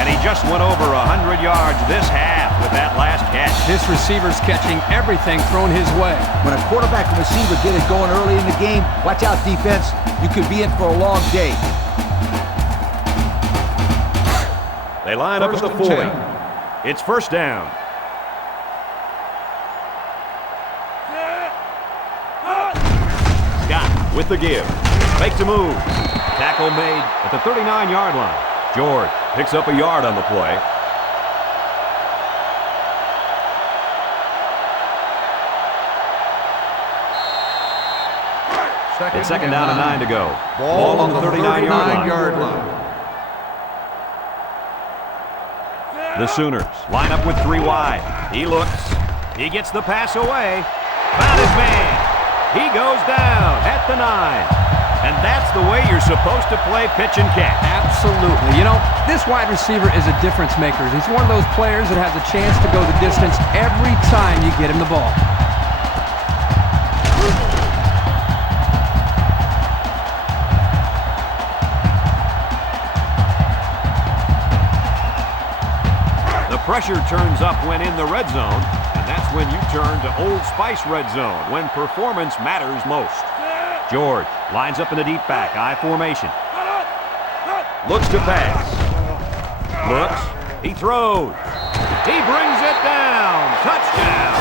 And he just went over 100 yards this half with that last catch. This receiver's catching everything thrown his way. When a quarterback and receiver get it going early in the game, watch out, defense. You could be in for a long day. They line up at the 40. It's 1st down. Scott with the give. Makes a move. Tackle made at the 39-yard line. George picks up a yard on the play. It's 2nd down and 9 to go. Ball on the 39-yard line. The Sooners line up with 3 wide. He looks. He gets the pass away. Found his man. He goes down at the 9. And that's the way you're supposed to play pitch and catch. Absolutely. You know, this wide receiver is a difference maker. He's one of those players that has a chance to go the distance every time you get him the ball. The pressure turns up when in the red zone, and that's when you turn to Old Spice red zone, when performance matters most. George lines up in the deep back, I formation. Looks to pass. Looks. He throws. He brings it down. Touchdown.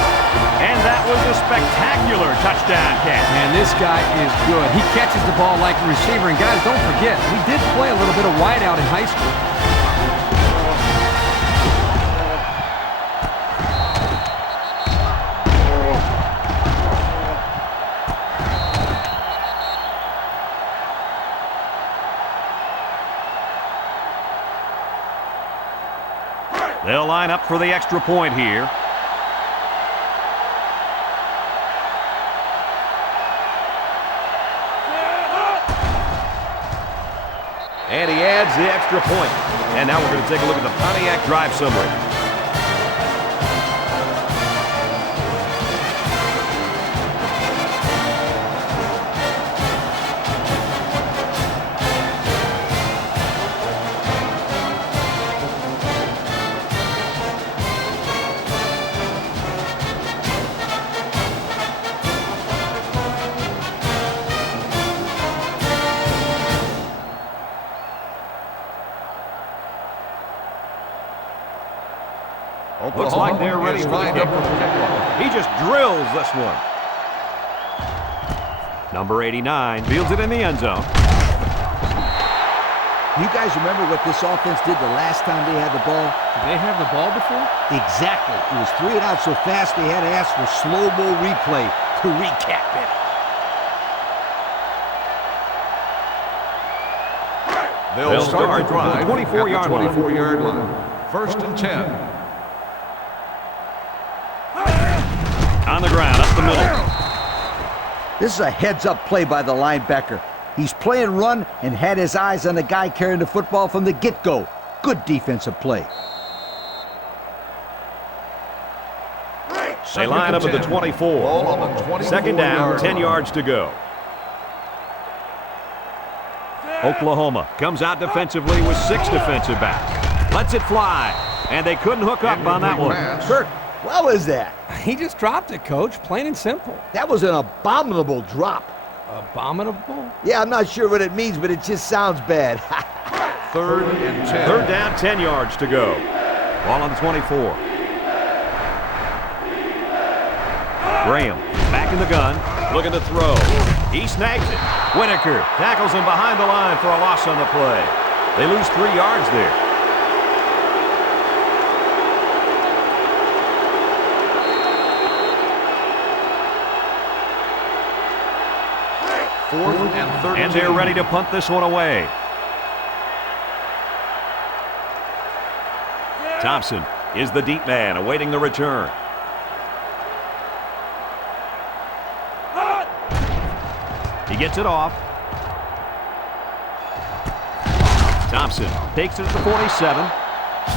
And that was a spectacular touchdown catch. Man, this guy is good. He catches the ball like a receiver. And guys, don't forget, he did play a little bit of wideout in high school. They'll line up for the extra point here. And he adds the extra point. And now we're going to take a look at the Pontiac drive summary. Looks like they're ready for the kickoff. He just drills this one. Number 89 fields it in the end zone. You guys remember what this offense did the last time they had the ball? Did they have the ball before? Exactly. It was 3 and out so fast they had to ask for slow-mo replay to recap it. They'll start the drive 24-yard line. 24-yard line. 1st and 10. On the ground, up the middle. This is a heads-up play by the linebacker. He's playing run and had his eyes on the guy carrying the football from the get-go. Good defensive play. They line up at the 24. Ball on the 2nd down, 10 yards to go. Oklahoma comes out defensively with 6 defensive backs. Lets it fly, and they couldn't hook up on that one. Kirk, what was that? He just dropped it, Coach. Plain and simple. That was an abominable drop. Abominable? Yeah, I'm not sure what it means, but it just sounds bad. 3rd and 10. 3rd down, 10 yards to go. Ball on the 24. Graham back in the gun, looking to throw. He snags it. Whitaker tackles him behind the line for a loss on the play. They lose 3 yards there. 4th and 13. And they're ready to punt this one away. Thompson is the deep man awaiting the return. He gets it off. Thompson takes it to the 47.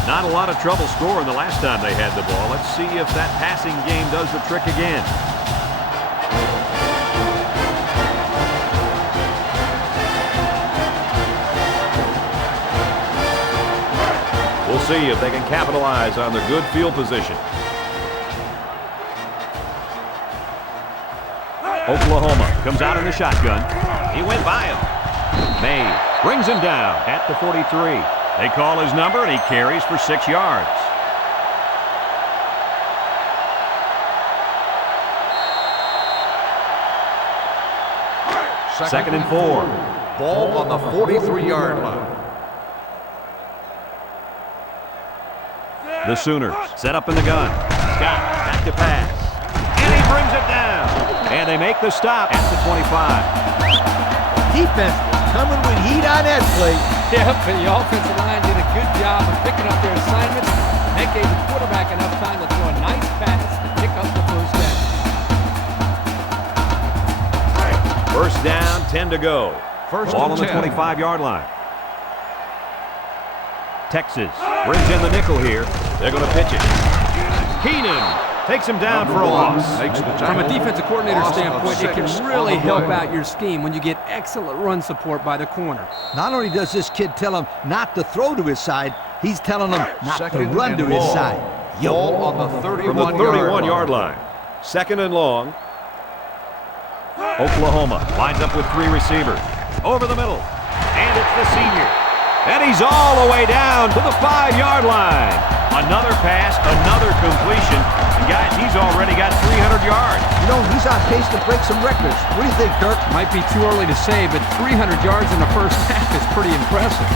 Not a lot of trouble scoring the last time they had the ball. Let's see if that passing game does the trick again. We'll see if they can capitalize on their good field position. Oklahoma comes out in the shotgun. He went by him. May brings him down at the 43. They call his number, and he carries for 6 yards. Second and 4. Ball on the 43-yard line. The Sooners set up in the gun. Scott back to pass. And he brings it down. And they make the stop at the 25. Defense coming with heat on that play. Yep, and the offensive line did a good job of picking up their assignment. That gave the quarterback enough time to throw a nice pass to pick up the first down. First down, 10 to go. Ball on the 10. 25-yard line. Texas brings in the nickel here. They're going to pitch it. Keenan takes him down for a loss. From a defensive coordinator standpoint, it can really help out your scheme when you get excellent run support by the corner. Not only does this kid tell him not to throw to his side, he's telling him not to run to his side. Ball on the From the 31-yard line. Second and long. Oklahoma lines up with 3 receivers. Over the middle. And it's the senior. And he's all the way down to the 5-yard line. Another pass, another completion. And guys, he's already got 300 yards. You know, he's on pace to break some records. What do you think, Dirk? Might be too early to say, but 300 yards in the first half is pretty impressive.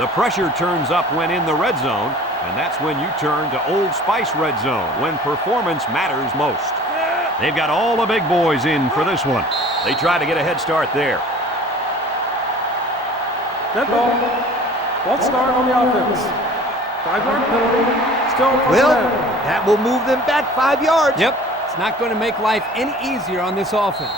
The pressure turns up when in the red zone, and that's when you turn to Old Spice red zone, when performance matters most. They've got all the big boys in for this one. They try to get a head start there. Dead ball. False start on the offense. 5-yard penalty. Still first Well, down. that will move them back 5 yards. Yep, it's not going to make life any easier on this offense.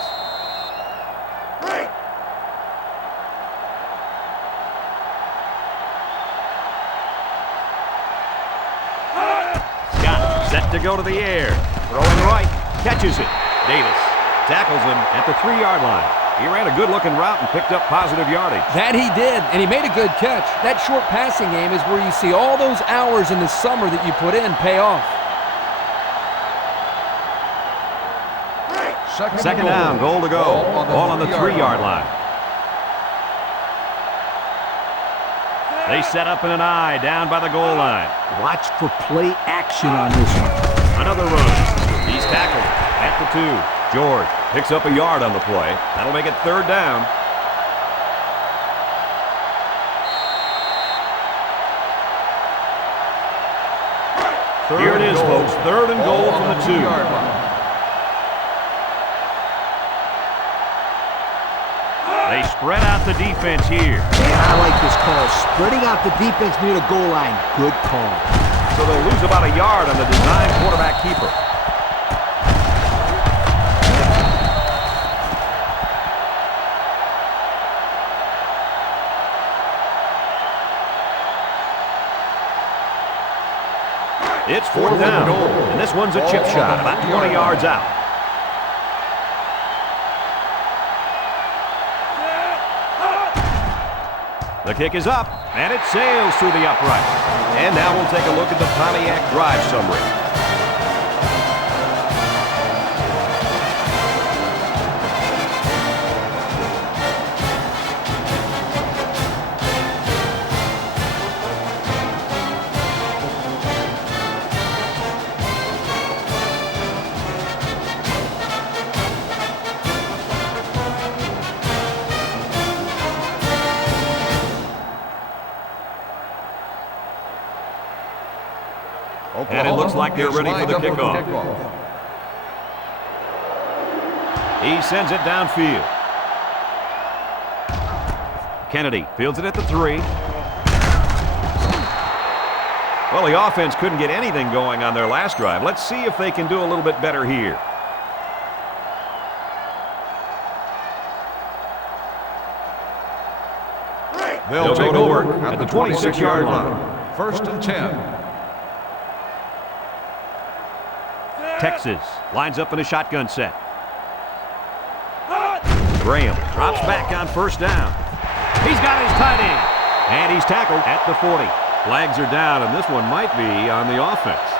Scott set to go to the air. Throwing right. Catches it. Davis tackles him at the 3-yard line. He ran a good-looking route and picked up positive yardage. That he did, and he made a good catch. That short passing game is where you see all those hours in the summer that you put in pay off. Second down, goal to go. Ball on the 3-yard line. They set up in an I down by the goal line. Watch for play action on this one. Another run. He's tackled at the 2. George picks up a yard on the play. That'll make it 3rd down. Here it is, folks. 3rd and goal from the 2. They spread out the defense here. And I like this call. Spreading out the defense near the goal line. Good call. So they'll lose about a yard on the design quarterback keeper. It's 4th down, and this one's a chip shot, about 20 yards out. The kick is up, and it sails through the upright. And now we'll take a look at the Pontiac drive summary. And it looks like they're ready for the kickoff. He sends it downfield. Kennedy fields it at the 3. Well, the offense couldn't get anything going on their last drive. Let's see if they can do a little bit better here. They'll take over at the 26-yard line. First and 10. Texas lines up in a shotgun set. Graham drops back on first down. He's got his tight end. And he's tackled at the 40. Flags are down, and this one might be on the offense.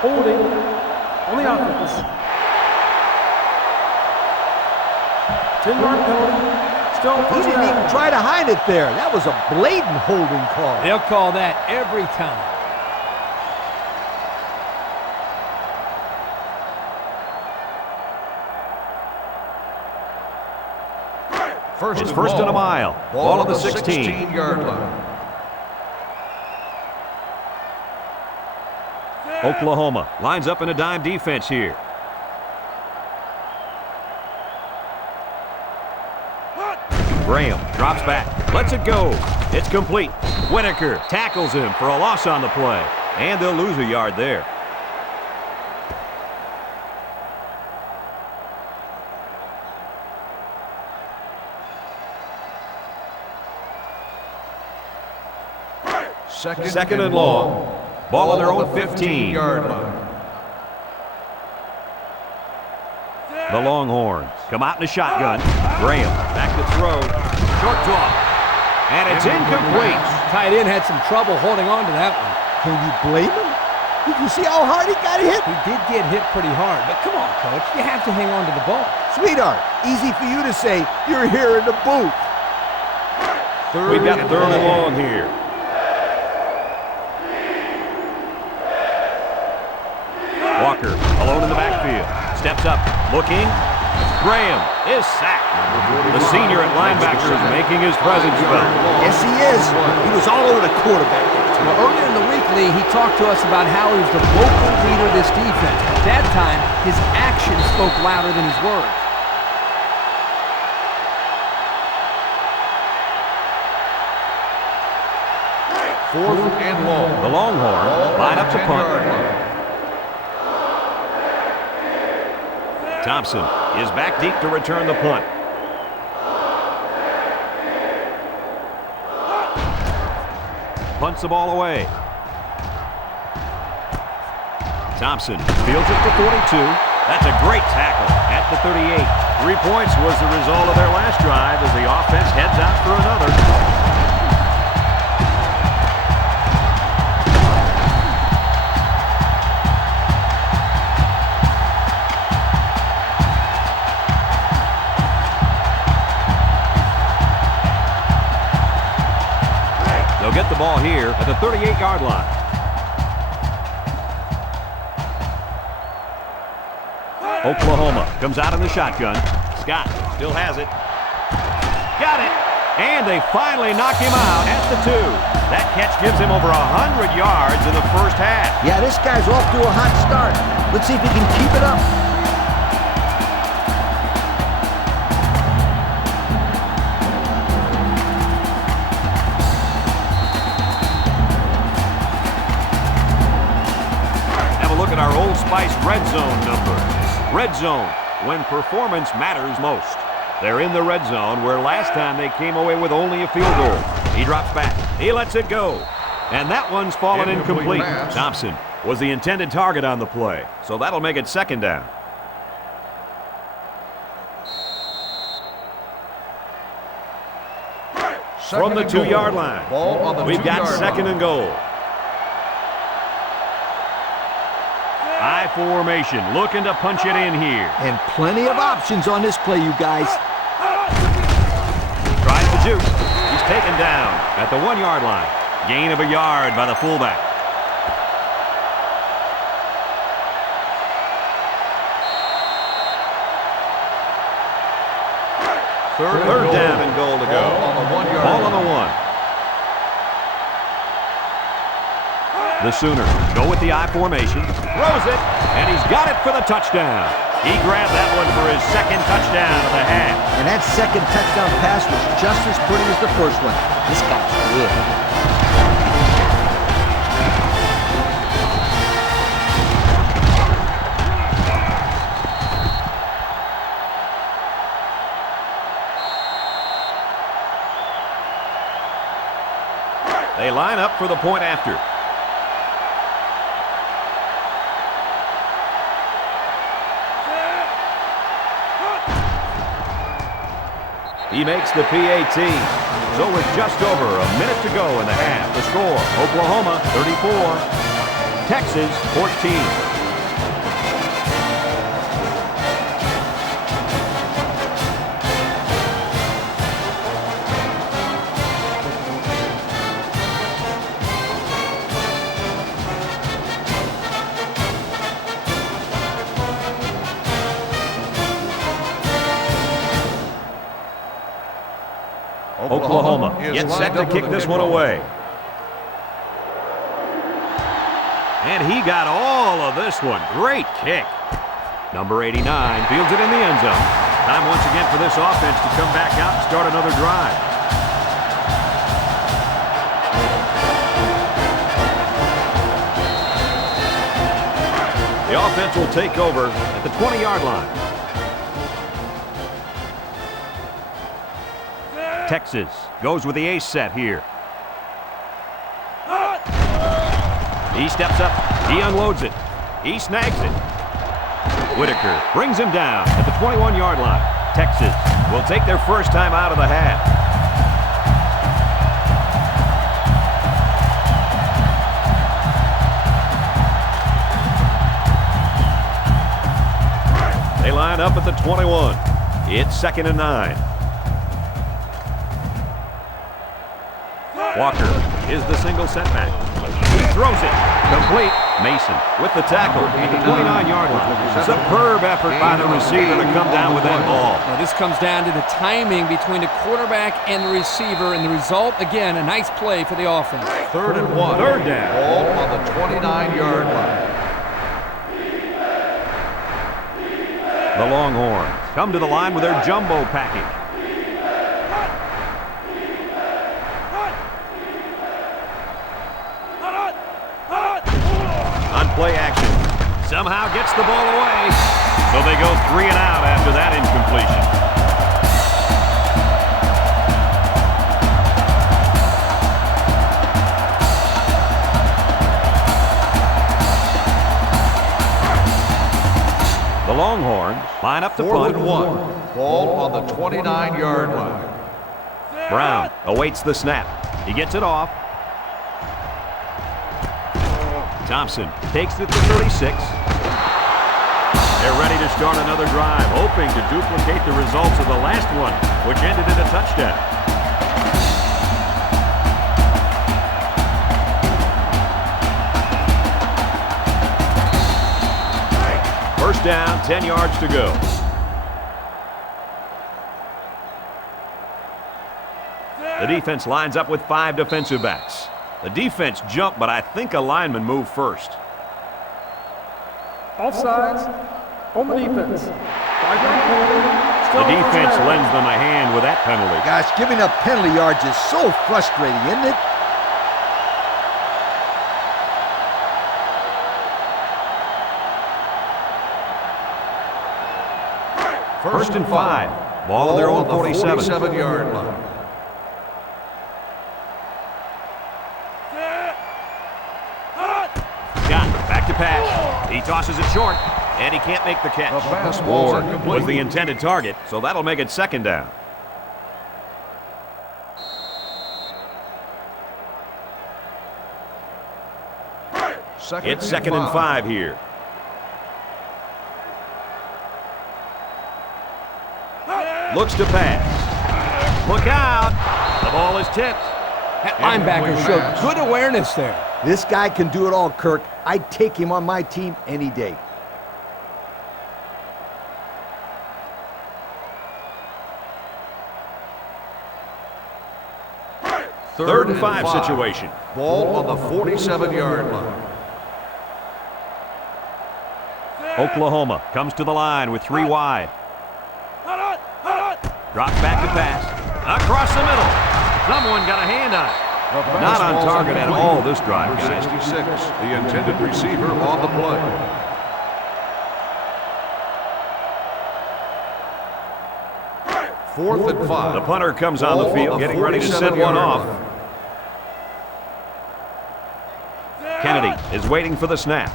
Holding on the offense. 10-yard penalty. Still He first didn't down. even try to hide it there. That was a blatant holding call. They'll call that every time. It's first and a mile. Ball at the 16. 16-yard line. Oklahoma lines up in a dime defense here. Graham drops back, lets it go. It's complete. Whitaker tackles him for a loss on the play, and they'll lose a yard there. Second and long. Ball on their own 15. 15-yard line. The Longhorns come out in a shotgun. Graham back to throw. Short drop. And it's incomplete. Tight end had some trouble holding on to that one. Can you blame him? Did you see how hard he got hit? He did get hit pretty hard, but come on, Coach. You have to hang on to the ball. Sweetheart, easy for you to say. You're here in the booth. We've got third and long here. Walker alone in the backfield. Steps up, looking. Graham is sacked. The senior at linebacker is making his presence felt. Yes, he is. He was all over the quarterback. Well, earlier in the week, Lee, he talked to us about how he was the vocal leader of this defense. At that time, his actions spoke louder than his words. Fourth and long. The Longhorns line up to punt. Thompson is back deep to return the punt. Punts the ball away. Thompson fields it to 42. That's a great tackle at the 38. 3 points was the result of their last drive as the offense heads out for another. They'll get the ball here at the 38-yard line. Oklahoma comes out in the shotgun. Scott still has it. Got it. And they finally knock him out at the 2. That catch gives him over 100 yards in the first half. Yeah, this guy's off to a hot start. Let's see if he can keep it up. Our Old Spice Red Zone numbers. Red Zone, when performance matters most. They're in the red zone where last time they came away with only a field goal. He drops back. He lets it go. And that one's fallen incomplete. Thompson was the intended target on the play, so that'll make it second down. From the 2-yard line, we've got second and goal. I formation, looking to punch it in here. And plenty of options on this play, you guys. Tries to juke. He's taken down at the 1-yard line. Gain of a yard by the fullback. Third down and goal to go. Ball on the 1. The Sooners go with the I formation, throws it, and he's got it for the touchdown. He grabbed that one for his second touchdown of the half. And that second touchdown pass was just as pretty as the first one. This guy's good. They line up for the point after. He makes the PAT. So with just over a minute to go in the half, the score, Oklahoma 34, Texas 14. Oklahoma gets set to kick this one away. And he got all of this one. Great kick. Number 89 fields it in the end zone. Time once again for this offense to come back out and start another drive. The offense will take over at the 20-yard line. Texas goes with the ace set here. He steps up. He unloads it. He snags it. Whitaker brings him down at the 21-yard line. Texas will take their first time out of the half. They line up at the 21. It's 2nd and 9. Walker is the single setback. He throws it. Complete. Mason with the tackle at the 29-yard line. Superb effort by the receiver to come down with that ball. Now this comes down to the timing between the quarterback and the receiver, and the result, again, a nice play for the offense. 3rd and 1. Third down. Ball on the 29-yard line. The Longhorns come to the line with their jumbo package. Play action. Somehow gets the ball away. So they go 3 and out after that incompletion. The Longhorns line up to 4th punt. and 1. Ball on the 29-yard line. Brown awaits the snap. He gets it off. Thompson takes it to 36. They're ready to start another drive, hoping to duplicate the results of the last one, which ended in a touchdown. First down, 10 yards to go. The defense lines up with 5 defensive backs. The defense jumped, but I think a lineman moved first. Offsides on the defense. 5-yard penalty. The defense lends them a hand with that penalty. Gosh, giving up penalty yards is so frustrating, isn't it? First and 5. Ball on their own 47. 47-yard line. Back to pass. He tosses it short, and he can't make the catch. The pass Ward was was the intended target, so that'll make it 2nd down. It's 2nd and 5 here. Looks to pass. Look out. The ball is tipped. That linebacker showed good awareness there. This guy can do it all, Kirk. I'd take him on my team any day. Third and 5 situation. Ball on the 47-yard line. Oklahoma comes to the line with 3 wide. Drops back to pass. Across the middle. Someone got a hand on it. Not on target at all this drive, guys. 66, the intended receiver on the play. Fourth and 5. The punter comes on the field, getting ready to send one off. Kennedy is waiting for the snap.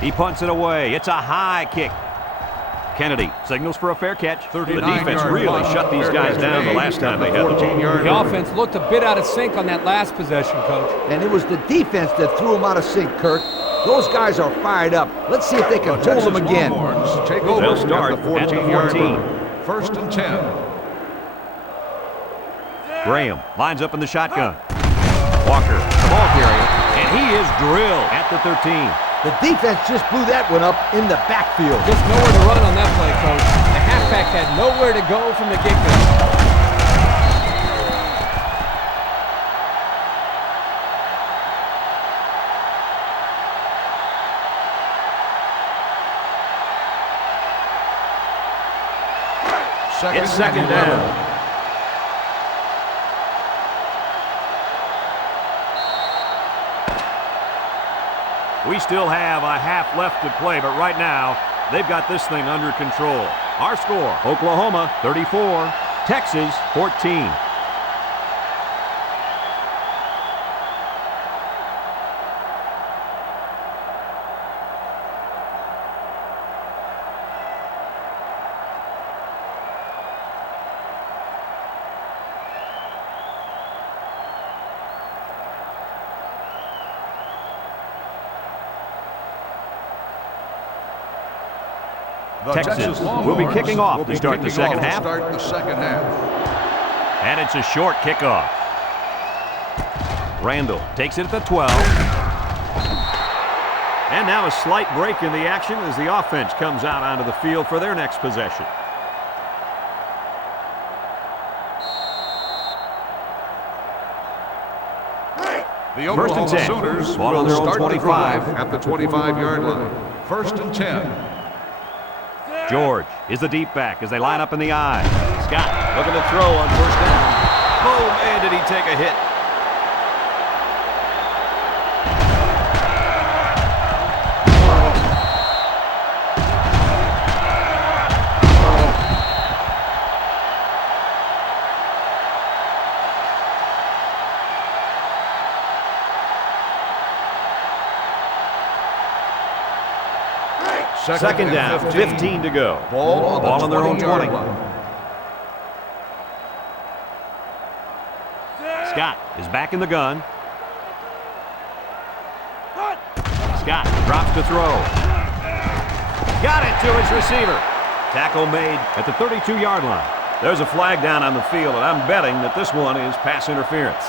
He punts it away. It's a high kick. Kennedy signals for a fair catch. The defense really shut these guys down the last time they had the ball. The offense looked a bit out of sync on that last possession, Coach. And it was the defense that threw them out of sync, Kirk. Those guys are fired up. Let's see if they can hold them again. Take over They'll start at the 14-yard line. First and 10. Graham lines up in the shotgun. Walker, the ball carrier, and he is drilled at the 13. The defense just blew that one up in the backfield. Just nowhere to run on that play, Coach. The halfback had nowhere to go from the get-go. It's second down. We still have a half left to play, but right now, they've got this thing under control. Our score, Oklahoma 34, Texas 14. Texas will be kicking off to start the second half. And it's a short kickoff. Randall takes it at the 12. And now a slight break in the action as the offense comes out onto the field for their next possession. The Oklahoma Sooners will start the drive at the 25-yard line. First and 10. George is the deep back as they line up in the I. Scott looking to throw on first down. Oh, man, did he take a hit. Second down, 15 to go. Ball on their own 20. Scott is back in the gun. Scott drops to throw. Got it to his receiver. Tackle made at the 32-yard line. There's a flag down on the field, and I'm betting that this one is pass interference.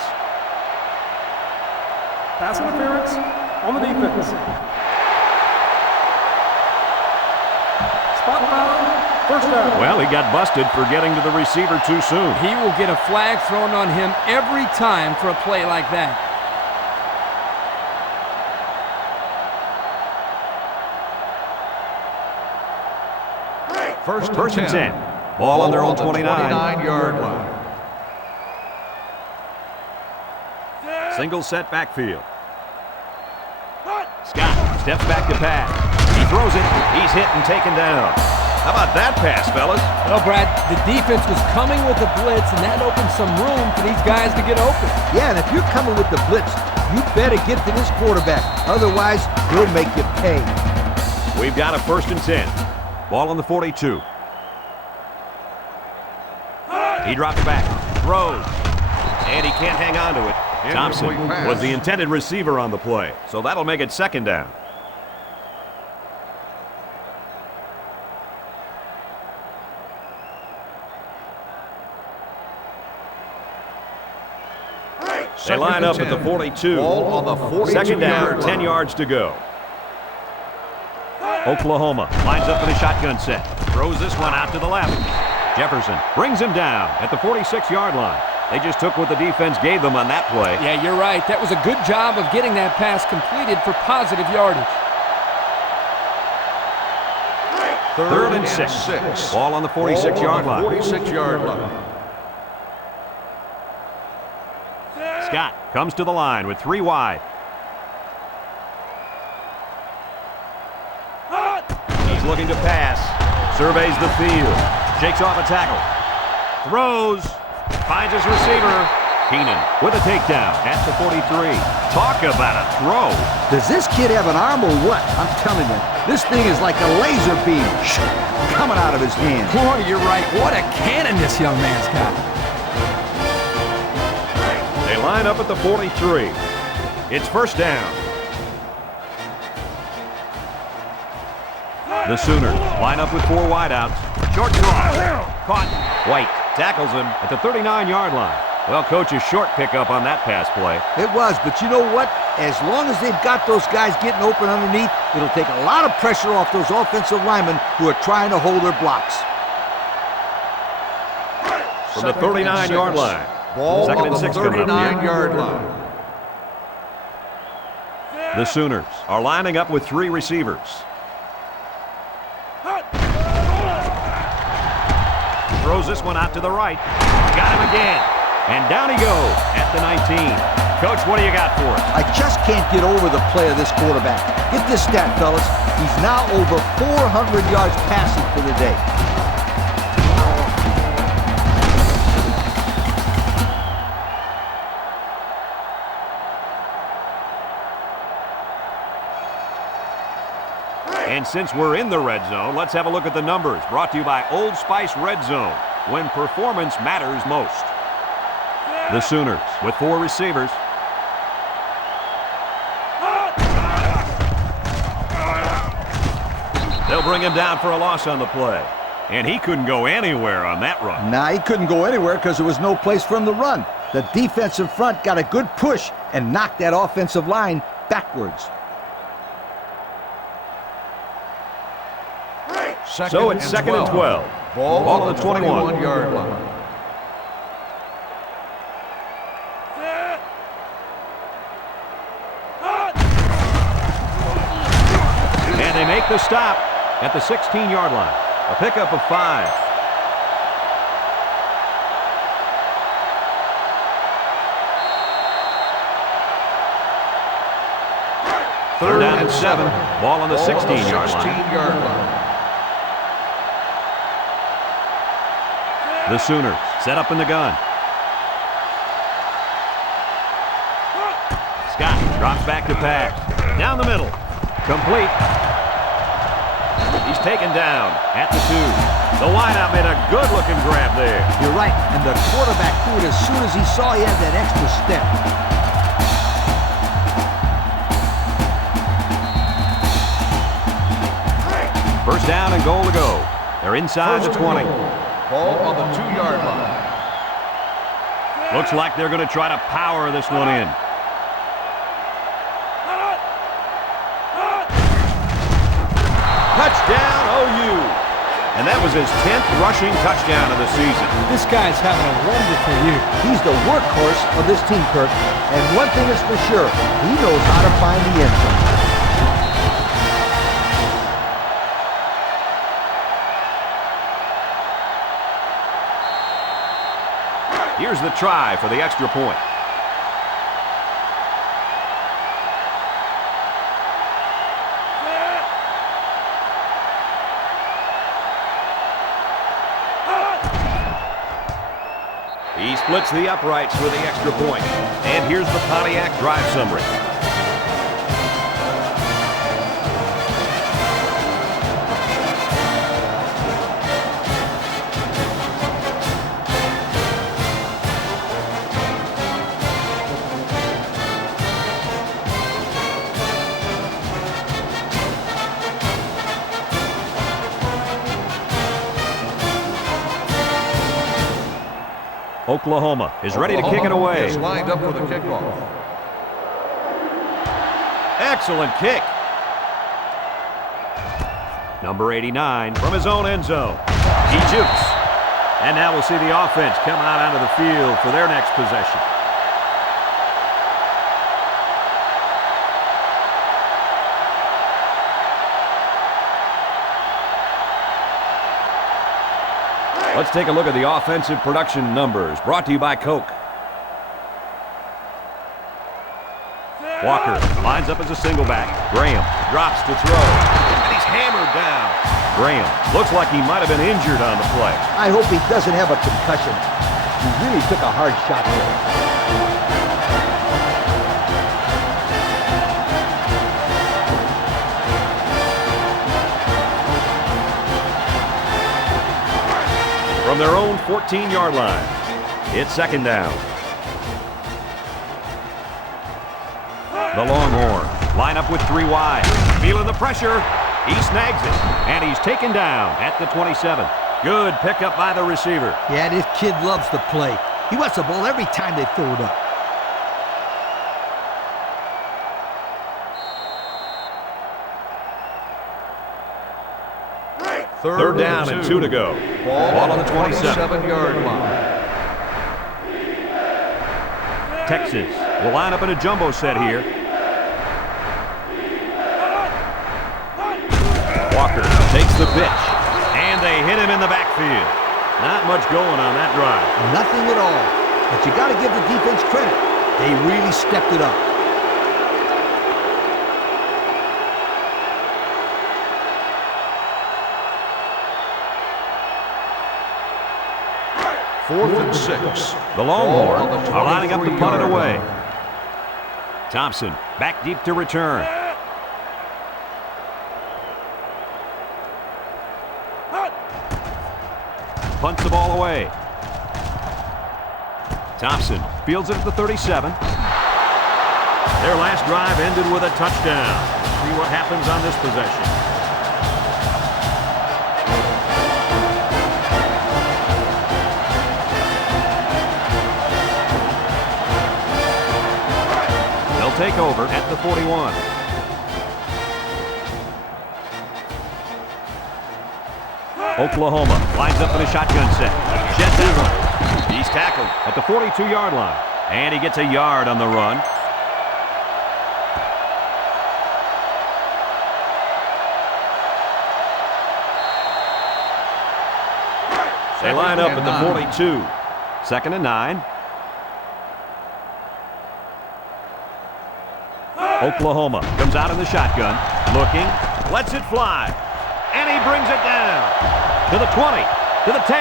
Pass interference on the defense. Spot foul, first down. Well, he got busted for getting to the receiver too soon. He will get a flag thrown on him every time for a play like that. First and 10. Ball on their own 29-yard line. Single set backfield. Scott steps back to pass. He throws it. He's hit and taken down. How about that pass, fellas? Well, Brad, the defense was coming with the blitz, and that opened some room for these guys to get open. Yeah, and if you're coming with the blitz, you better get to this quarterback. Otherwise, he'll make you pay. We've got a first and 10. Ball on the 42. He drops back, throws, and he can't hang on to it. Thompson was the intended receiver on the play, so that'll make it second down. They line up at the 42. Ball on the 42. Second down, 10 yards to go. Oklahoma lines up in a shotgun set. Throws this one out to the left. Jefferson brings him down at the 46-yard line. They just took what the defense gave them on that play. Yeah, you're right. That was a good job of getting that pass completed for positive yardage. Third and six. Ball on the 46-yard line. 46-yard line. Scott comes to the line with 3 wide. He's looking to pass. Surveys the field. Shakes off a tackle. Throws. Finds his receiver. Keenan with a takedown at the 43. Talk about a throw. Does this kid have an arm or what? I'm telling you, this thing is like a laser beam coming out of his hand. Boy, you're right. What a cannon this young man's got. They line up at the 43. It's first down. The Sooners line up with 4 wideouts. Short draw. Caught. White tackles him at the 39-yard line. Well, coach's short pickup on that pass play. It was, but you know what? As long as they've got those guys getting open underneath, it'll take a lot of pressure off those offensive linemen who are trying to hold their blocks. From the 39-yard line. Ball Second on and the 6 coming up here. 39-yard line. The Sooners are lining up with 3 receivers. Throws this one out to the right. Got him again. And down he goes at the 19. Coach, what do you got for us? I just can't get over the play of this quarterback. Get this stat, fellas. He's now over 400 yards passing for the day. And since we're in the red zone, let's have a look at the numbers. Brought to you by Old Spice Red Zone, when performance matters most. The Sooners with 4 receivers. They'll bring him down for a loss on the play. And he couldn't go anywhere on that run. Nah, he couldn't go anywhere because there was no place for him to run. The defensive front got a good push and knocked that offensive line backwards. So it's second and 12. Ball on the 21-yard line. And they make the stop at the 16-yard line. A pickup of 5. Third down and 7. Ball on the 16-yard line. The Sooners set up in the gun. Scott drops back to pass. Down the middle. Complete. He's taken down at the 2. The wideout made a good-looking grab there. You're right, and the quarterback threw it as soon as he saw he had that extra step. First down and goal to go. They're inside the 20. Ball on the 2-yard line. Looks like they're going to try to power this one in. Touchdown, OU. And that was his 10th rushing touchdown of the season. This guy's having a wonderful year. He's the workhorse of this team, Kirk. And one thing is for sure, he knows how to find the end zone. Here's the try for the extra point. He splits the uprights for the extra point. And here's the Pontiac drive summary. Oklahoma is ready to kick it away. Is lined up for the kickoff. Excellent kick. Number 89 from his own end zone. He jukes. And now we'll see the offense come out onto the field for their next possession. Let's take a look at the offensive production numbers, brought to you by Coke. Walker lines up as a single back. Graham drops to throw, and he's hammered down. Graham looks like he might have been injured on the play. I hope he doesn't have a concussion. He really took a hard shot here. From their own 14-yard line, it's second down. The Longhorns line up with 3 wide. Feeling the pressure. He snags it, and he's taken down at the 27. Good pickup by the receiver. Yeah, this kid loves to play. He wants the ball every time they throw it up. Third down and 2 to go. Ball on the 27-yard line. Texas will line up in a jumbo set here. Walker takes the pitch, and they hit him in the backfield. Not much going on that drive. Nothing at all. But you got to give the defense credit. They really stepped it up. Fourth and 6. The Longhorns Ball on the are lining up to punt it 23-yard away. line. Thompson back deep to return. Punts the ball away. Thompson fields it at the 37. Their last drive ended with a touchdown. See what happens on this possession. They'll take over at the 41. Oklahoma lines up in a shotgun set. Jets that one. He's tackled at the 42-yard line. And he gets a yard on the run. They line up at the 42. Second and 9. Oklahoma comes out in the shotgun. Looking. Lets it fly. And he brings it down. To the 20. To the 10.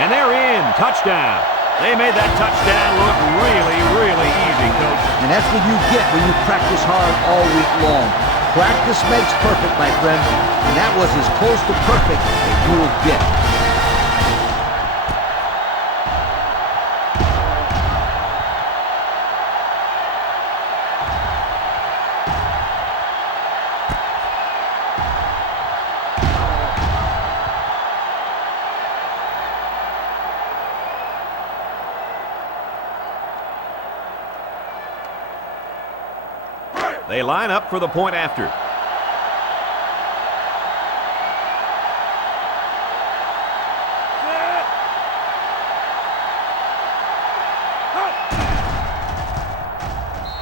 And they're in. Touchdown. They made that touchdown look really, really easy, Coach. And that's what you get when you practice hard all week long. Practice makes perfect, my friend. And that was as close to perfect as you will get. They line up for the point after.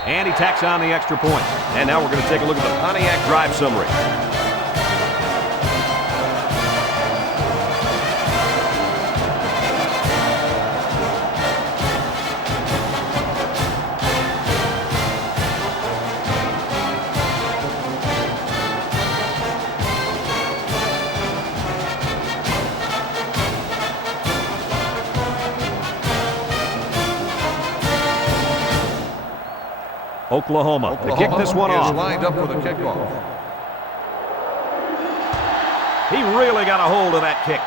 And he tacks on the extra point. And now we're going to take a look at the Pontiac drive summary. Oklahoma to kick this one off. Lined up for the kickoff. He really got a hold of that kick.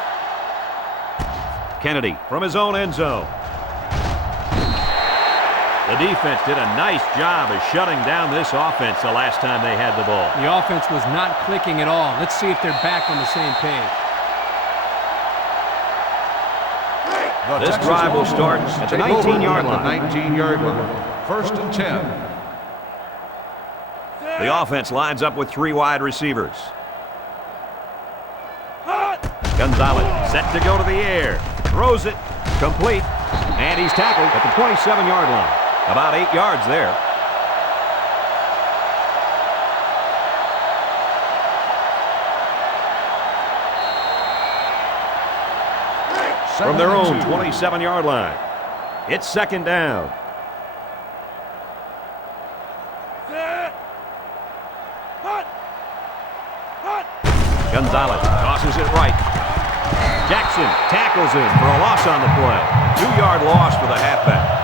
Kennedy from his own end zone. The defense did a nice job of shutting down this offense the last time they had the ball. The offense was not clicking at all. Let's see if they're back on the same page. This drive will start at the 19-yard line. 19-yard line. First and 10. The offense lines up with 3 wide receivers. Gonzalez set to go to the air. Throws it. Complete. And he's tackled at the 27-yard line. About 8 yards there. from their own 27-yard line. It's second down. Gonzalez tosses it right. Jackson tackles him for a loss on the play. 2-yard loss for the halfback.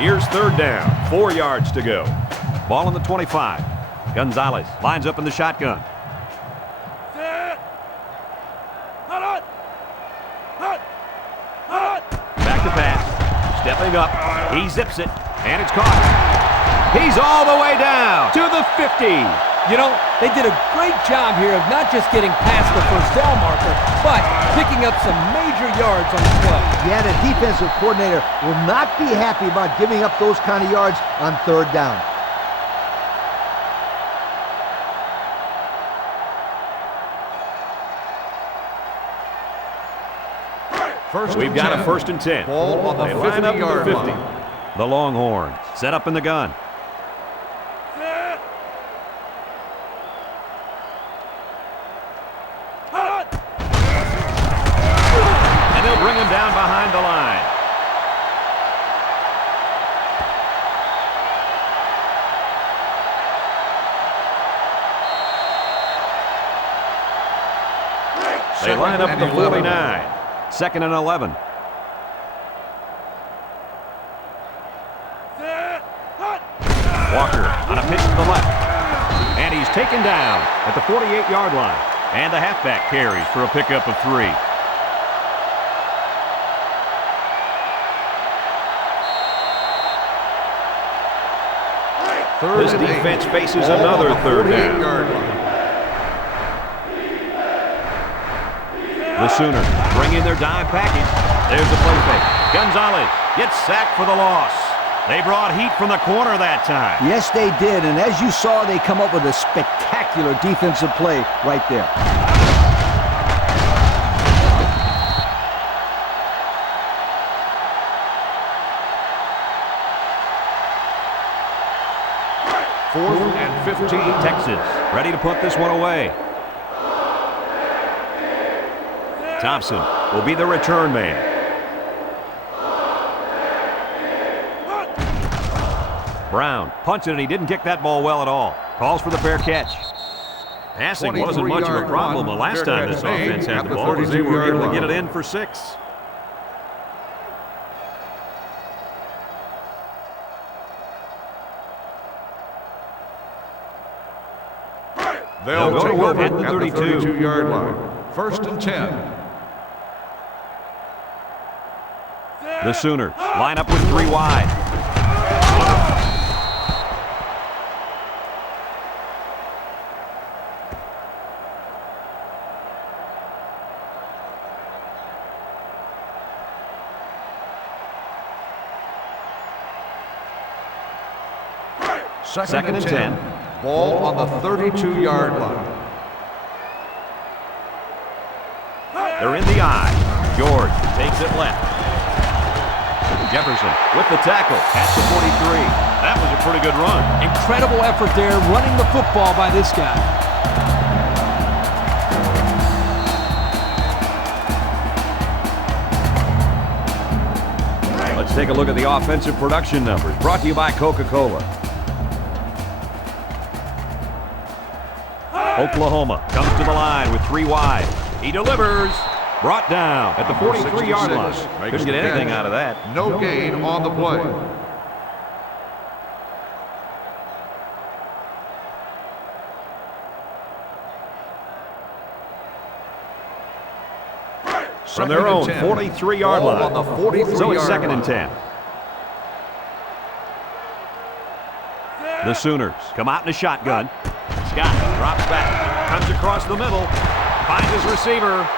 Here's third down, 4 yards to go. Ball on the 25. Gonzalez lines up in the shotgun. Back to pass. Stepping up. He zips it, and it's caught. He's all the way down to the 50. You know, they did a great job here of not just getting past the first down marker, but picking up some major yards on the play. Yeah, the defensive coordinator will not be happy about giving up those kind of yards on third down. We've got a 1st and 10. Ball on the They line up at the 50. line. The Longhorns set up in the gun. And they'll bring him down behind the line. They line up at the 49. 2nd and 11. Walker on a pitch to the left. And he's taken down at the 48-yard line. And the halfback carries for a pickup of 3. This defense faces another third down. The Sooners bring in their dime package. There's the play fake. Gonzalez gets sacked for the loss. They brought heat from the corner that time. Yes, they did, and as you saw, they come up with a spectacular defensive play right there. Fourth and 15. Texas ready to put this one away. Thompson will be the return man. Brown punched it, and he didn't kick that ball well at all. Calls for the fair catch. Passing wasn't much of a problem the last time this offense had the ball, as they were able to get it in for 6. They'll go to take work over at the 32-yard line. 1st and 10. The Sooners line up with 3 wide. Second and 10. Ball on the 32-yard line. They're in the eye. George takes it left. Jefferson with the tackle at the 43. That was a pretty good run. Incredible effort there running the football by this guy. Let's take a look at the offensive production numbers, brought to you by Coca-Cola. Oklahoma comes to the line with 3 wide. He delivers. Brought down at the 43-yard line. Couldn't get anything out of that. No gain on the play. From their own 43-yard line. On the 43-yard So it's 2nd and line. 10. The Sooners come out in a shotgun. Scott drops back, comes across the middle, finds his receiver.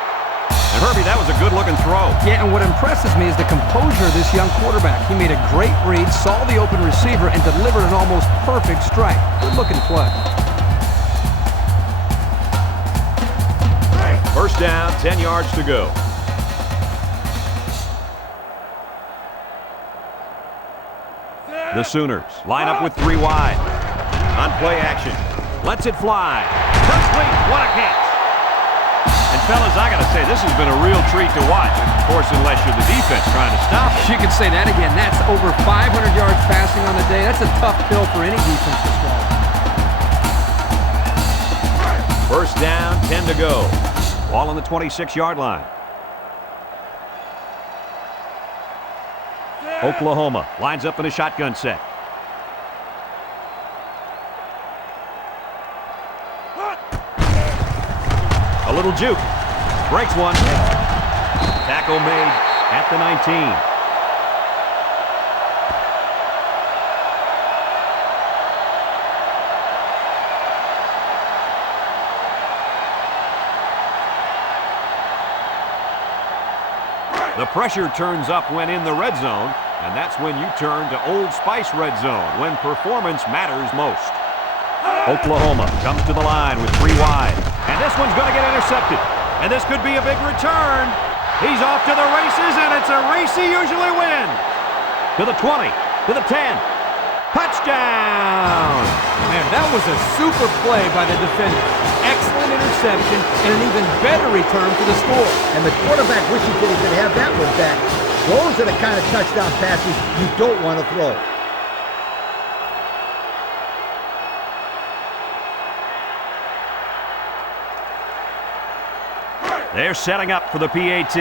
And Herbie, that was a good-looking throw. Yeah, and what impresses me is the composure of this young quarterback. He made a great read, saw the open receiver, and delivered an almost perfect strike. Good-looking play. First down, 10 yards to go. The Sooners line up with 3 wide. On play action. Lets it fly. Complete. What a catch. And fellas, I got to say, this has been a real treat to watch. Of course, unless you're the defense trying to stop it. You can say that again. That's over 500 yards passing on the day. That's a tough pill for any defense to swallow. First down, 10 to go. Ball on the 26-yard line. Oklahoma lines up in a shotgun set. A little juke. Breaks one. Tackle made at the 19. The pressure turns up when in the red zone, and that's when you turn to Old Spice red zone, when performance matters most. Oklahoma comes to the line with 3 wide, and this one's going to get intercepted. And this could be a big return. He's off to the races, and it's a race he usually wins. To the 20, to the 10. Touchdown! Man, that was a super play by the defender. Excellent interception and an even better return for the score. And the quarterback wishes that he could have that one back. Those are the kind of touchdown passes you don't want to throw. They're setting up for the PAT.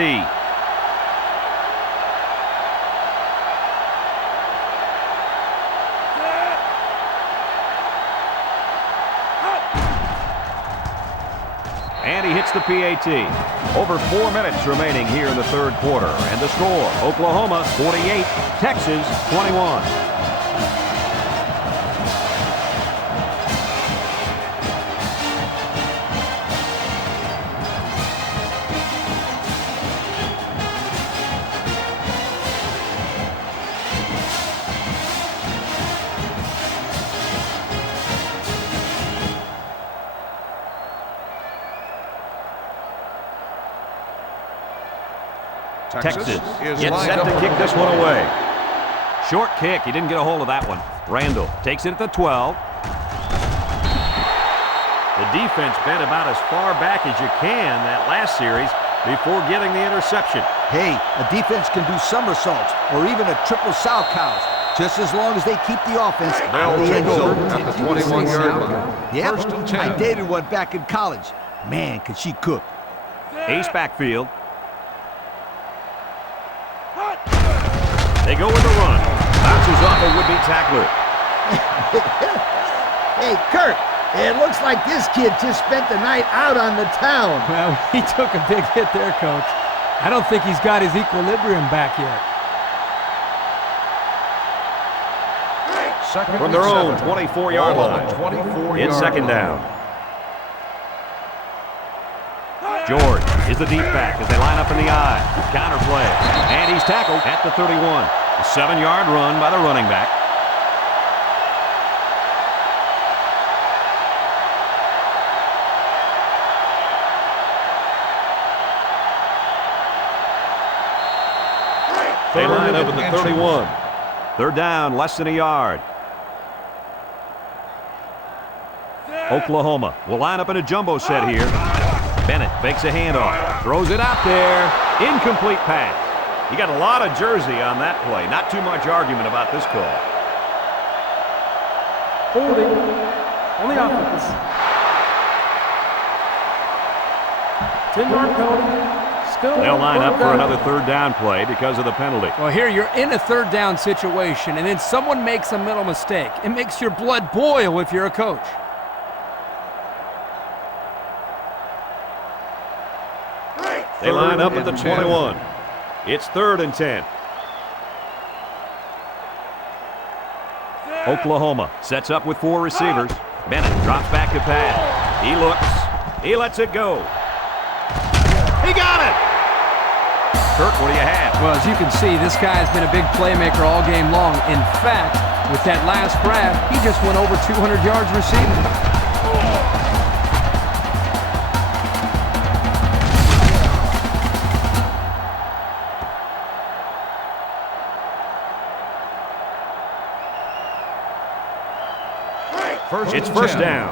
And he hits the PAT. Over 4 minutes remaining here in the third quarter. And the score, Oklahoma 48, Texas 21. Texas gets set to kick this one away. Short kick. He didn't get a hold of that one. Randall takes it at the 12. The defense bent about as far back as you can that last series before getting the interception. Hey, a defense can do somersaults or even a triple sow cows, just as long as they keep the offense out of the end zone. At the 21-yard line. Yep, First and 10. I dated one back in college. Man, could she cook. Ace backfield. They go with the run. Bounces off a would-be tackler. Hey, Kirk, it looks like this kid just spent the night out on the town. Well, he took a big hit there, Coach. I don't think he's got his equilibrium back yet. From their own 24-yard line. 24-yard It's second down. George is the deep back as they line up in the I. Counter play. And he's tackled at the 31. A 7-yard run by the running back. They line up at the 31. Third down, less than a yard. Oklahoma will line up in a jumbo set here. Bennett fakes a handoff, throws it out there. Incomplete pass. You got a lot of jersey on that play. Not too much argument about this call. Holding on the offense. 10-yard penalty. Still They'll line up for down. another third down play because of the penalty. Well, here you're in a third down situation, and then someone makes a mental mistake. It makes your blood boil if you're a coach. They line up at the 21. It's 3rd and 10. Oklahoma sets up with 4 receivers. Bennett drops back to pass. He looks. He lets it go. He got it! Kirk, what do you have? Well, as you can see, this guy's been a big playmaker all game long. In fact, with that last grab, he just went over 200 yards receiving. It's first down.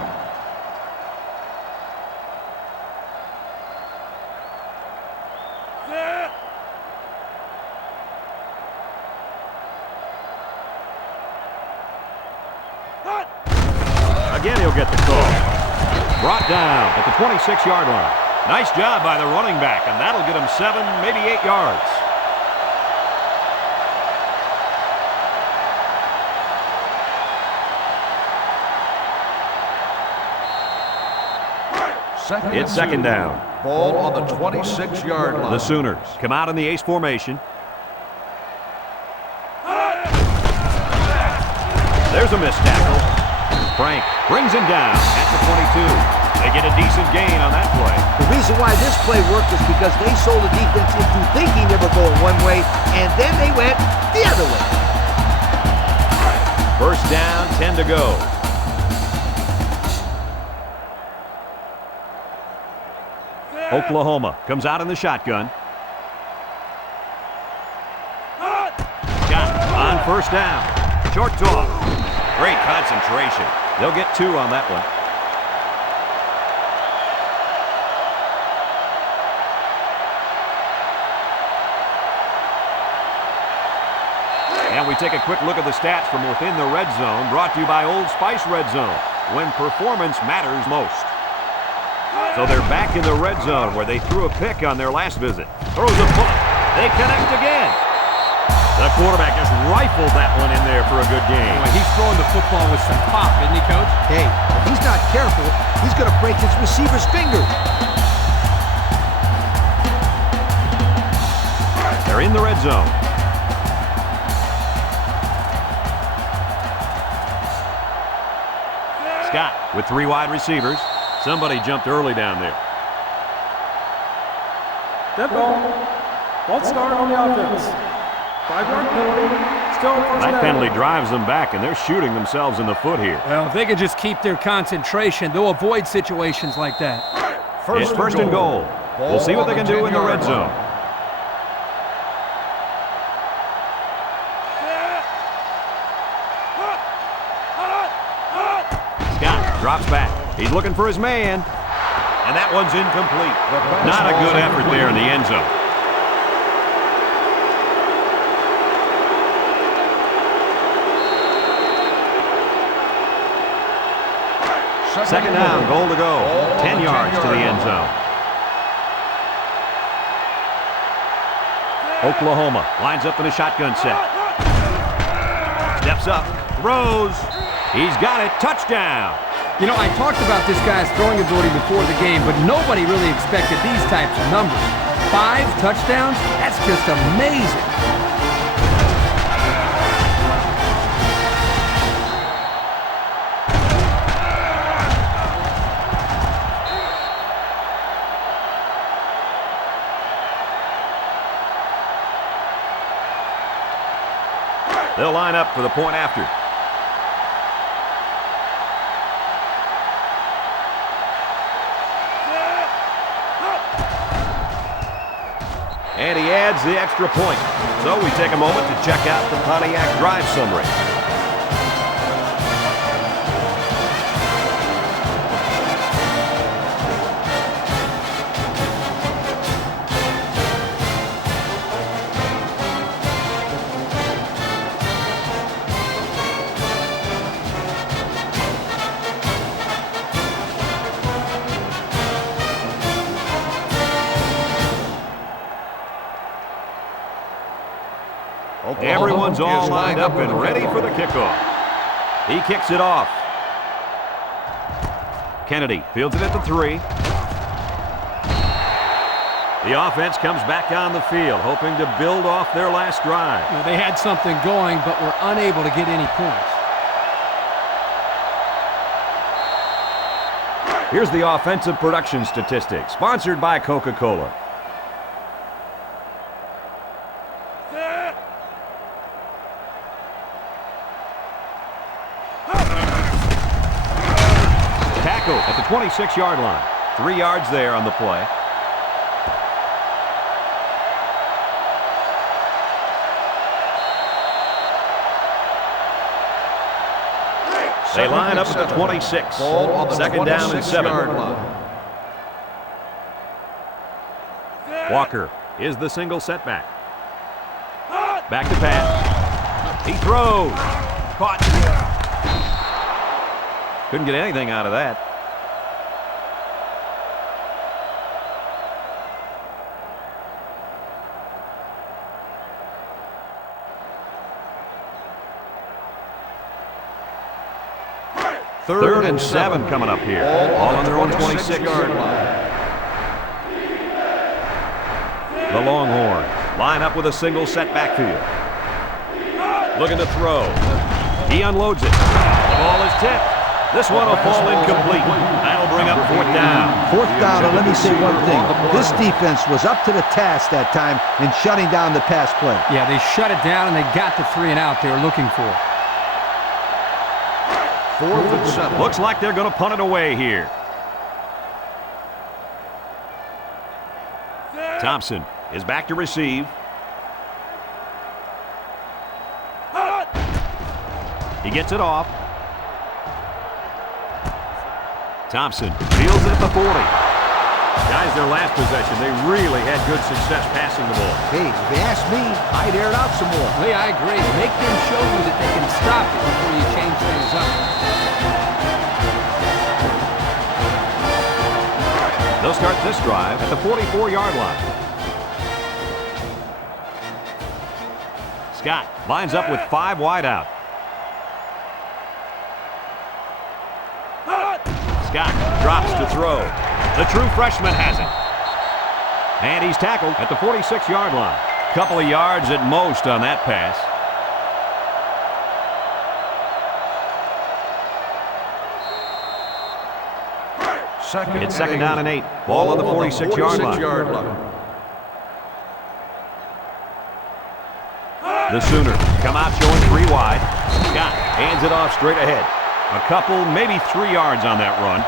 Again, he'll get the call. Brought down at the 26-yard line. Nice job by the running back, and that'll get him 7, maybe 8 yards. It's second down. Ball on the 26-yard line. The Sooners come out in the ace formation. There's a missed tackle. Frank brings him down at the 22. They get a decent gain on that play. The reason why this play worked is because they sold the defense into thinking they were going one way, and then they went the other way. First down, 10 to go. Oklahoma comes out in the shotgun. Got it on first down. Short toss. Great concentration. They'll get 2 on that one. And we take a quick look at the stats from within the red zone, brought to you by Old Spice Red Zone, when performance matters most. So they're back in the red zone where they threw a pick on their last visit. Throws a bullet. They connect again. The quarterback just rifled that one in there for a good game. Boy, he's throwing the football with some pop, isn't he, Coach? Hey, if he's not careful, he's going to break his receiver's fingers. They're in the red zone. Scott with 3 wide receivers. Somebody jumped early down there. Dead ball. False start on the offense. 5-yard penalty. Still first That down. penalty drives them back, and they're shooting themselves in the foot here. Well, if they could just keep their concentration, they'll avoid situations like that. It's first and goal. We'll see what they can do in the red zone. Scott drops back. He's looking for his man. And that one's incomplete. Not a good effort there in the end zone. Second down, goal to go. 10 yards to the end zone. Oklahoma lines up in a shotgun set. Steps up, throws. He's got it. Touchdown. You know, I talked about this guy's throwing ability before the game, but nobody really expected these types of numbers. 5 touchdowns? That's just amazing. They'll line up for the point after. And he adds the extra point. So we take a moment to check out the Pontiac drive summary. Everyone's all lined up and ready for the kickoff. He kicks it off. Kennedy fields it at the 3. The offense comes back on the field, hoping to build off their last drive. You know, they had something going, but were unable to get any points. Here's the offensive production statistics, sponsored by Coca-Cola. Tackle at the 26-yard line. 3 yards there on the play. They line up at the 26. Ball on the Second down and 7. 26-yard line. Walker is the single setback. Back to pass. He throws. Caught. Couldn't get anything out of that. Third and 7 coming up here. All on their own 26-yard line. The Longhorns line up with a single set backfield. Looking to throw. He unloads it. The ball is tipped. This one will fall incomplete. That'll bring up 4th down. 4th down, and let me say one thing. This defense was up to the task that time in shutting down the pass play. Yeah, they shut it down, and they got the 3 and out they were looking for. 4th and 7. Looks like they're going to punt it away here. Thompson is back to receive. He gets it off. Thompson fields it at the 40. Guys, their last possession, they really had good success passing the ball. Hey, if they ask me, I'd air it out some more. Lee, I agree. Make them show you that they can stop it before you change things up. They'll start this drive at the 44-yard line. Scott lines up with 5 wide out. Scott drops to throw. The true freshman has it. And he's tackled at the 46-yard line. Couple of yards at most on that pass. It's second down and 8. Ball on the 46-yard line. The Sooners come out showing 3 wide. Scott hands it off straight ahead. A couple, maybe 3 yards on that run.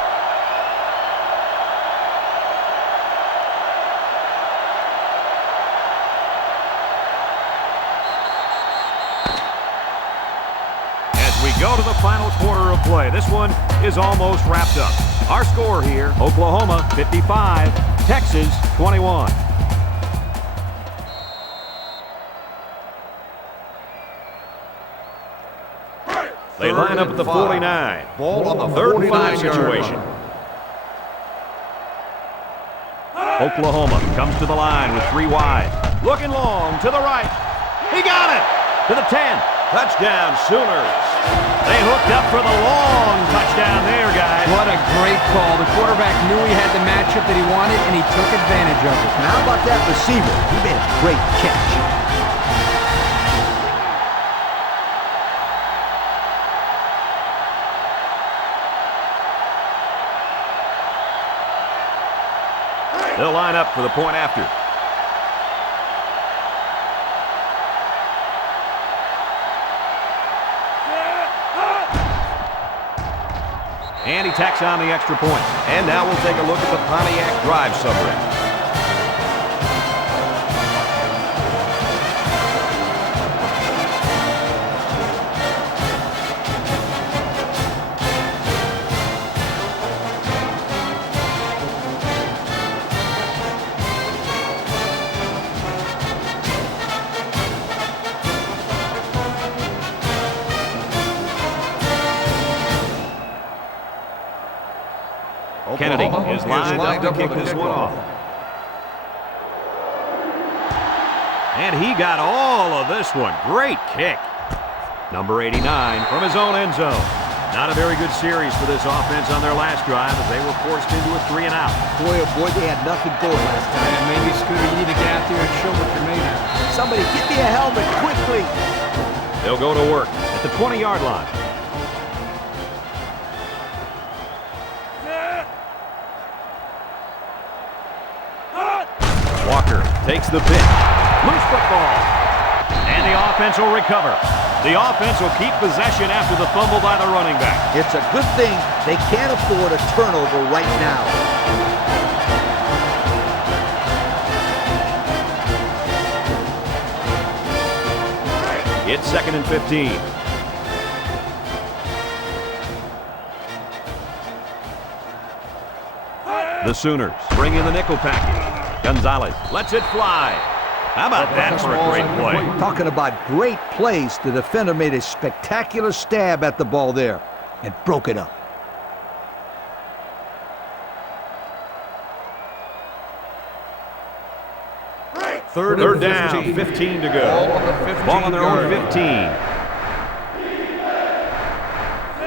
As we go to the final quarter of play, this one is almost wrapped up. Our score here, Oklahoma 55, Texas 21. They line up at the 49. Ball on the 3rd and 5 49-yard situation. line. Oklahoma comes to the line with 3 wide. Looking long to the right. He got it! To the 10. Touchdown, Sooners. They hooked up for the long touchdown there, guys. What a great call. The quarterback knew he had the matchup that he wanted, and he took advantage of it. Now, how about that receiver? He made a great catch. They'll line up for the point after. And he tacks on the extra point. And now we'll take a look at the Pontiac drive summary. Kennedy is lined up to kick this one off. And he got all of this one. Great kick. Number 89 from his own end zone. Not a very good series for this offense on their last drive as they were forced into a 3 and out. Boy, oh boy, they had nothing going last time. And maybe, Scooter, you need to get out there and show what you're made of. Somebody get me a helmet quickly. They'll go to work at the 20-yard line. Walker takes the pitch. Loose football. And the offense will recover. The offense will keep possession after the fumble by the running back. It's a good thing they can't afford a turnover right now. It's 2nd and 15. The Sooners bring in the nickel package. Gonzalez lets it fly. How about that for a great play? Talking about great plays, the defender made a spectacular stab at the ball there and broke it up. Third down, 15 to go. Ball on their own 15.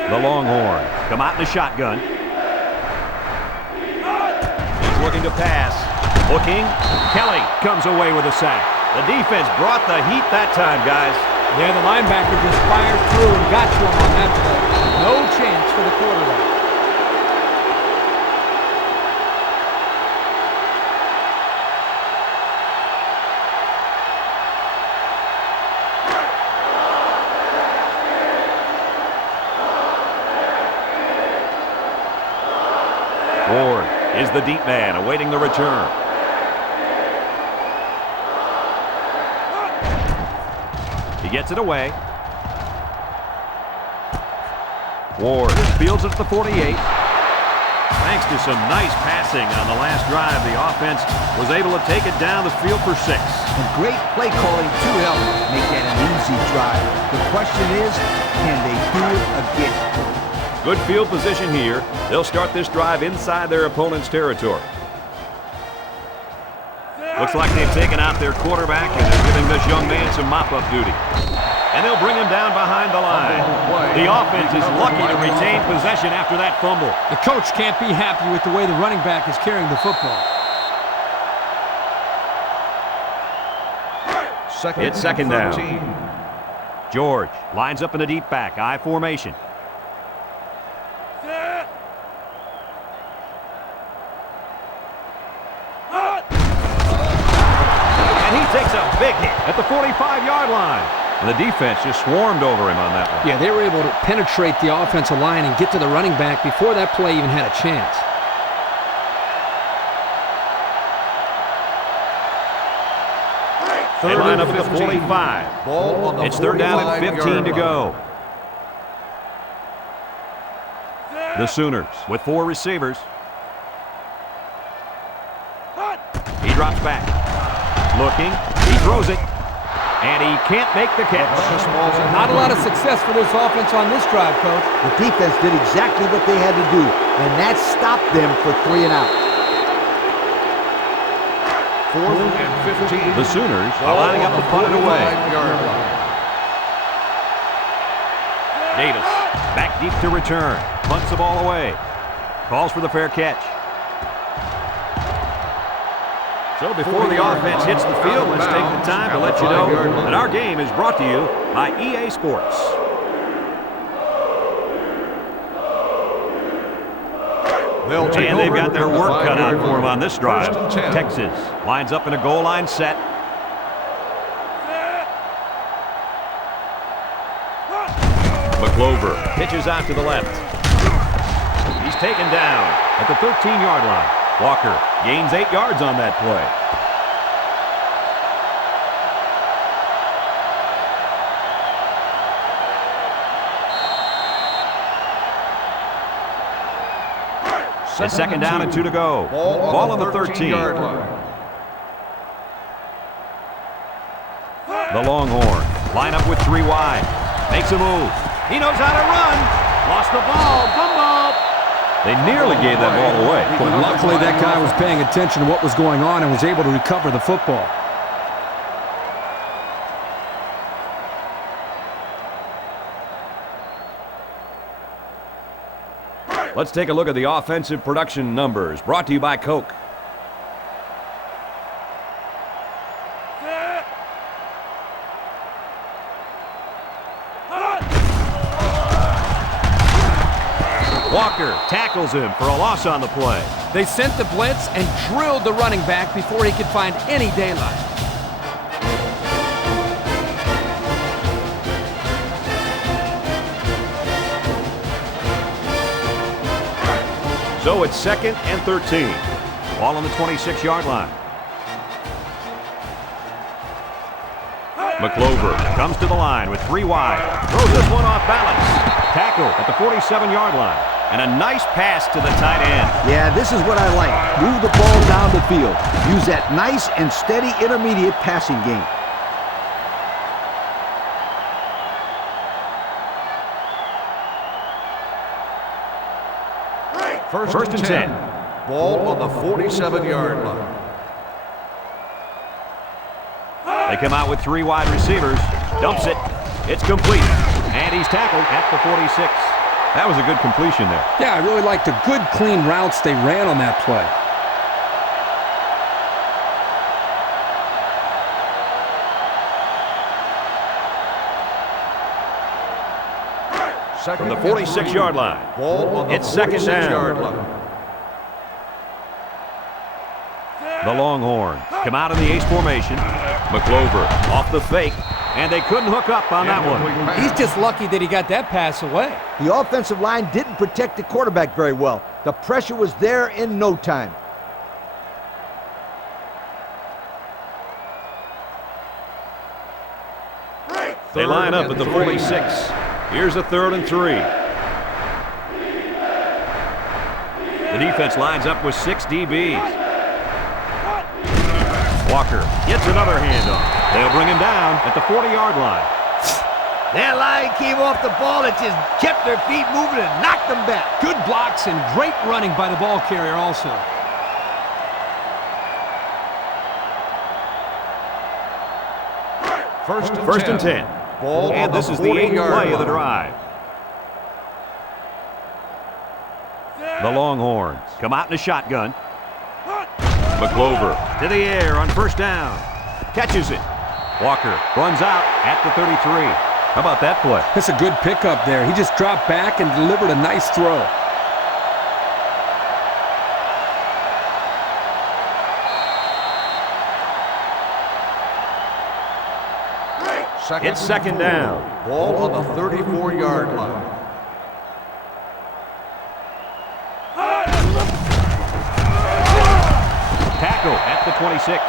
The Longhorns come out in the shotgun. He's looking to pass. Looking. Kelly comes away with a sack. The defense brought the heat that time, guys. Yeah, the linebacker just fired through and got to him on that play. No chance for the quarterback. Ward is the deep man awaiting the return. He gets it away. Ward fields it at the 48. Thanks to some nice passing on the last drive, the offense was able to take it down the field for 6. And great play calling to help make that an easy drive. The question is, can they do it again? Good field position here. They'll start this drive inside their opponent's territory. Looks like they've taken out their quarterback and they're giving this young man some mop-up duty. And they'll bring him down behind the line. The offense is lucky to retain possession after that fumble. The coach can't be happy with the way the running back is carrying the football. It's second down. George lines up in the deep back, I formation. And he takes a big hit at the 45-yard line. And the defense just swarmed over him on that one. Yeah, they were able to penetrate the offensive line and get to the running back before that play even had a chance. They line up at the 45. It's third down and 15 to go. The Sooners with 4 receivers. He drops back. Looking. He throws it. And he can't make the catch. Not a lot of success for this offense on this drive, Coach. The defense did exactly what they had to do, and that stopped them for 3 and out. 4th and 15. The Sooners are lining up to punt it away. Davis back deep to return. Punts the ball away. Calls for the fair catch. So before the offense hits the field, let's take the time to let you know that our game is brought to you by EA Sports. And they've got their work cut out for them on this drive. Texas lines up in a goal line set. McClover pitches out to the left. He's taken down at the 13-yard line. Walker gains 8 yards on that play. It's second down and 2 to go. Ball on the 13. The Longhorns line up with 3 wide. Makes a move. He knows how to run. Lost the ball. Fumble. They nearly gave that ball away. But luckily that guy was paying attention to what was going on and was able to recover the football. Let's take a look at the offensive production numbers, brought to you by Coke. Walker tackles him for a loss on the play. They sent the blitz and drilled the running back before he could find any daylight. So it's second and 13. Ball on the 26-yard line. McClover comes to the line with 3 wide. Throws this one off balance. Tackle at the 47-yard line. And a nice pass to the tight end. Yeah, this is what I like. Move the ball down the field. Use that nice and steady intermediate passing game. First and 10. Ball on the 47-yard line. They come out with 3 wide receivers. Dumps it. It's complete. And he's tackled at the 46. That was a good completion there. Yeah, I really liked the good, clean routes they ran on that play. From the 46-yard line. Ball on the It's second down. 46-yard line. The Longhorns come out in the ace formation. McClover off the fake, and they couldn't hook up on that one. He's just lucky that he got that pass away. The offensive line didn't protect the quarterback very well. The pressure was there in no time. They line up at the 46. Here's a 3rd and 3. The defense lines up with 6 DBs. Walker gets another handoff. They'll bring him down at the 40-yard line. That line came off the ball. It just kept their feet moving and knocked them back. Good blocks and great running by the ball carrier also. First and 10. Ball And on this the is the 8th 40-yard play of the line. drive. The Longhorns come out in a shotgun. McClover to the air on first down. Catches it. Walker runs out at the 33. How about that play? That's a good pickup there. He just dropped back and delivered a nice throw. It's second down. Ball on the 34-yard line. Tackle at the 26.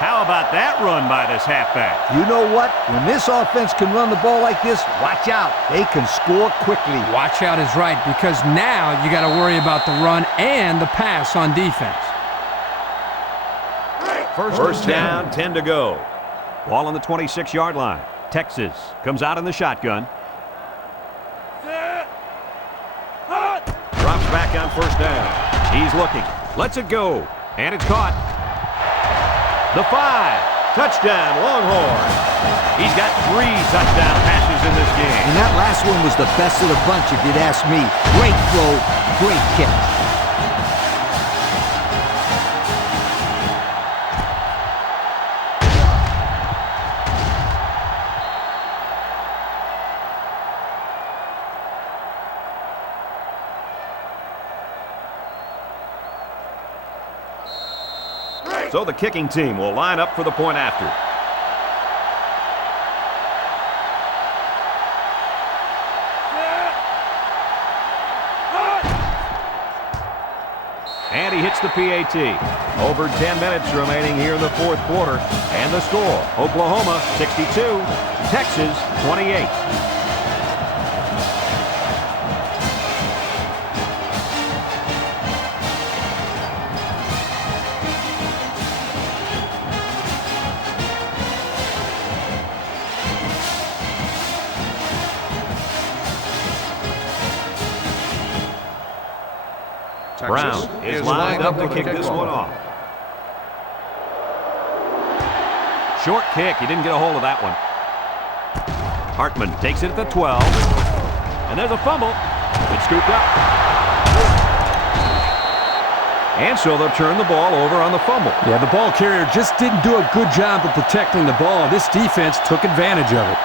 How about that run by this halfback? You know what? When this offense can run the ball like this, watch out. They can score quickly. Watch out is right, because now you got to worry about the run and the pass on defense. First down, 10 to go. Ball on the 26-yard line. Texas comes out in the shotgun. Drops back on first down. He's looking. Lets it go. And it's caught. The 5. Touchdown, Longhorns. He's got 3 touchdown passes in this game. And that last one was the best of the bunch, if you'd ask me. Great throw, great catch. So the kicking team will line up for the point after. And he hits the PAT. Over 10 minutes remaining here in the 4th quarter. And the score, Oklahoma 62, Texas 28. Brown is lined up to kick this one off. Short kick. He didn't get a hold of that one. Hartman takes it at the 12. And there's a fumble. It's scooped up. And so they'll turn the ball over on the fumble. Yeah, the ball carrier just didn't do a good job of protecting the ball. This defense took advantage of it.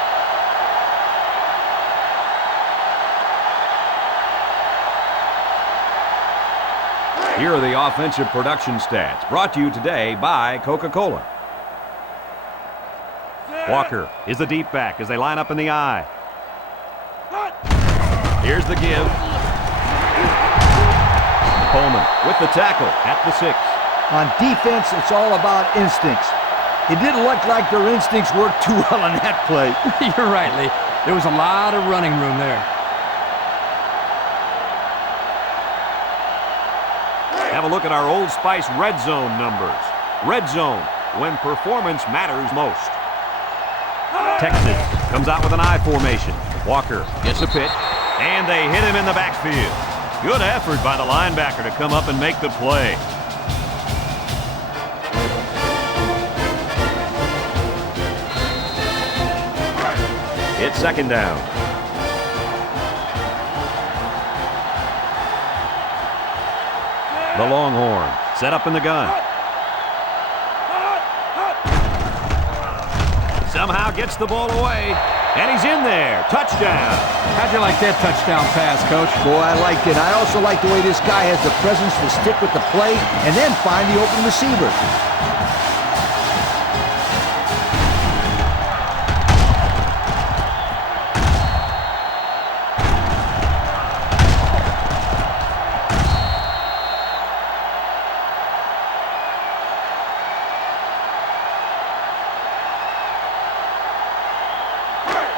Here are the offensive production stats, brought to you today by Coca-Cola. Walker is the deep back as they line up in the I. Here's the give. Coleman with the tackle at the 6. On defense, it's all about instincts. It didn't look like their instincts worked too well on that play. You're right, Lee. There was a lot of running room there. Have a look at our Old Spice red zone numbers. Red zone, when performance matters most. Texas comes out with an I formation. Walker gets a pitch, and they hit him in the backfield. Good effort by the linebacker to come up and make the play. It's second down. The Longhorns set up in the gun. Somehow gets the ball away, and he's in there. Touchdown. How'd you like that touchdown pass, Coach? Boy, I liked it. I also like the way this guy has the presence to stick with the play and then find the open receiver.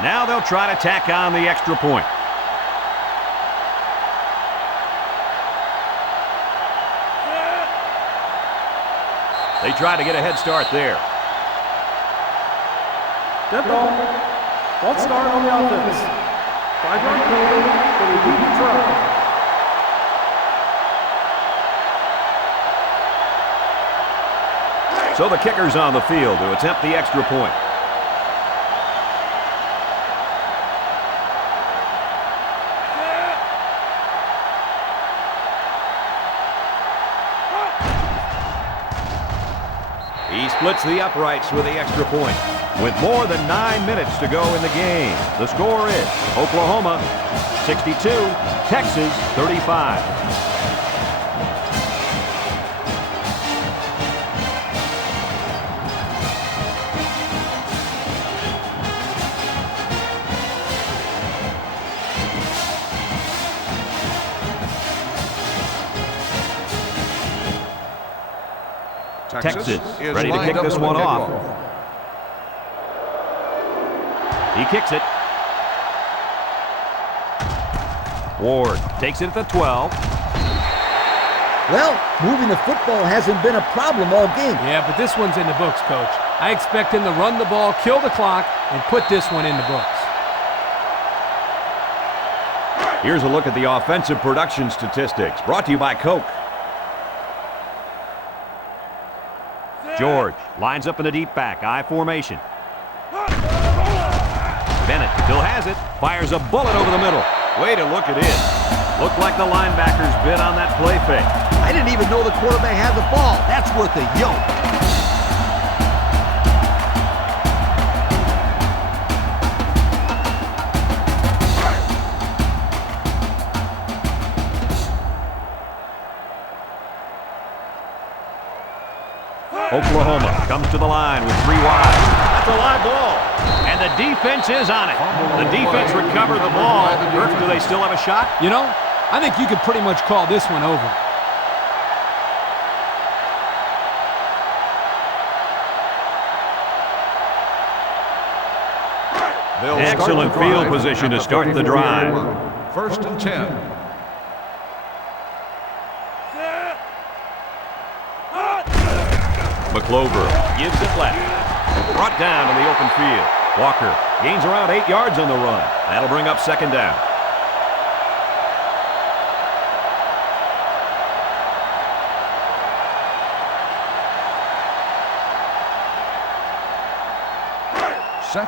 Now they'll try to tack on the extra point. They try to get a head start there. Dead ball. False start on the offense. 5-yard penalty for repeat try. So the kicker's on the field to attempt the extra point. He splits the uprights with the extra point. With more than 9 minutes to go in the game, the score is Oklahoma 62, Texas 35. Texas is ready to lined kick up this for the one off. kickoff. He kicks it. Ward takes it at the 12. Well, moving the football hasn't been a problem all game. Yeah, but this one's in the books, Coach. I expect him to run the ball, kill the clock, and put this one in the books. Here's a look at the offensive production statistics, brought to you by Coke. George lines up in the deep back, I formation. Bennett still has it, fires a bullet over the middle. Way to look at it. Looked like the linebackers bid on that play fake. I didn't even know the quarterback had the ball. That's worth a yoke. Oklahoma comes to the line with 3 wide. That's a live ball. And the defense is on it. The defense recovered the ball. Murph, do they still have a shot? You know, I think you could pretty much call this one over. Excellent field position to start the drive. First and 10. McClover gives it left. Brought down in the open field. Walker gains around 8 yards on the run. That'll bring up second down.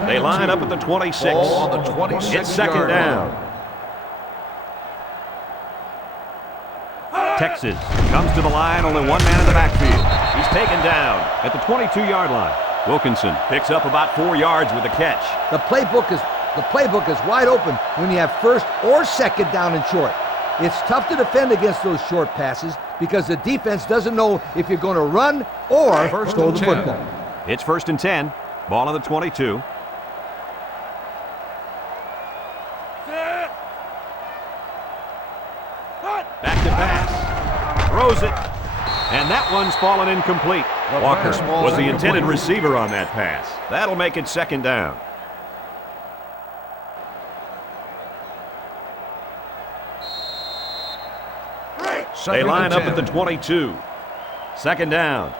They line up at the 26. Ball on the 26 It's second down. Texas comes to the line, only one man in the backfield. He's taken down at the 22-yard line. Wilkinson picks up about 4 yards with a catch. The playbook is wide open when you have first or second down and short. It's tough to defend against those short passes because the defense doesn't know if you're going to run or throw the football. It's first and 10. Ball on the 22. Back to pass. Throws it. And that one's fallen incomplete. Walker was the intended receiver on that pass. That'll make it second down. They line and up 10. at the 22. Second down.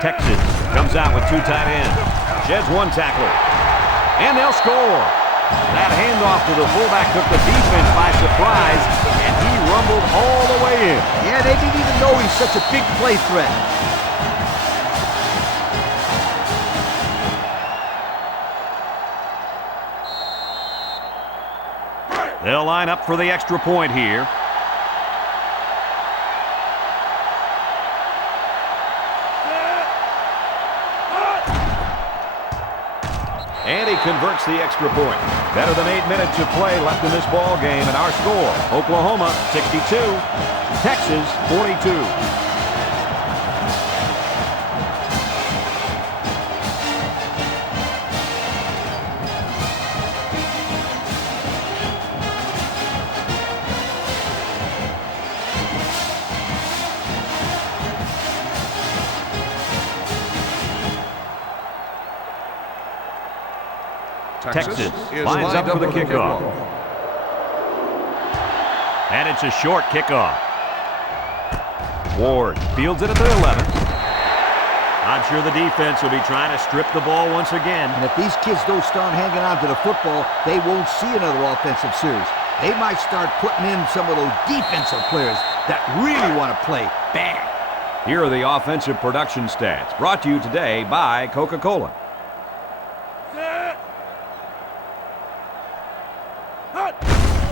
Texas comes out with 2 tight ends. Sheds 1 tackler. And they'll score. That handoff to the fullback took the defense by surprise, and he rumbled all the way in. Yeah, they didn't even know he's such a big play threat. They'll line up for the extra point here. And he converts the extra point. Better than 8 minutes of play left in this ball game, and our score, Oklahoma 62, Texas 42. Texas lines up for the kickoff. And it's a short kickoff. Ward fields it at the 11. I'm sure the defense will be trying to strip the ball once again. And if these kids don't start hanging on to the football, they won't see another offensive series. They might start putting in some of those defensive players that really want to play bad. Here are the offensive production stats, brought to you today by Coca-Cola.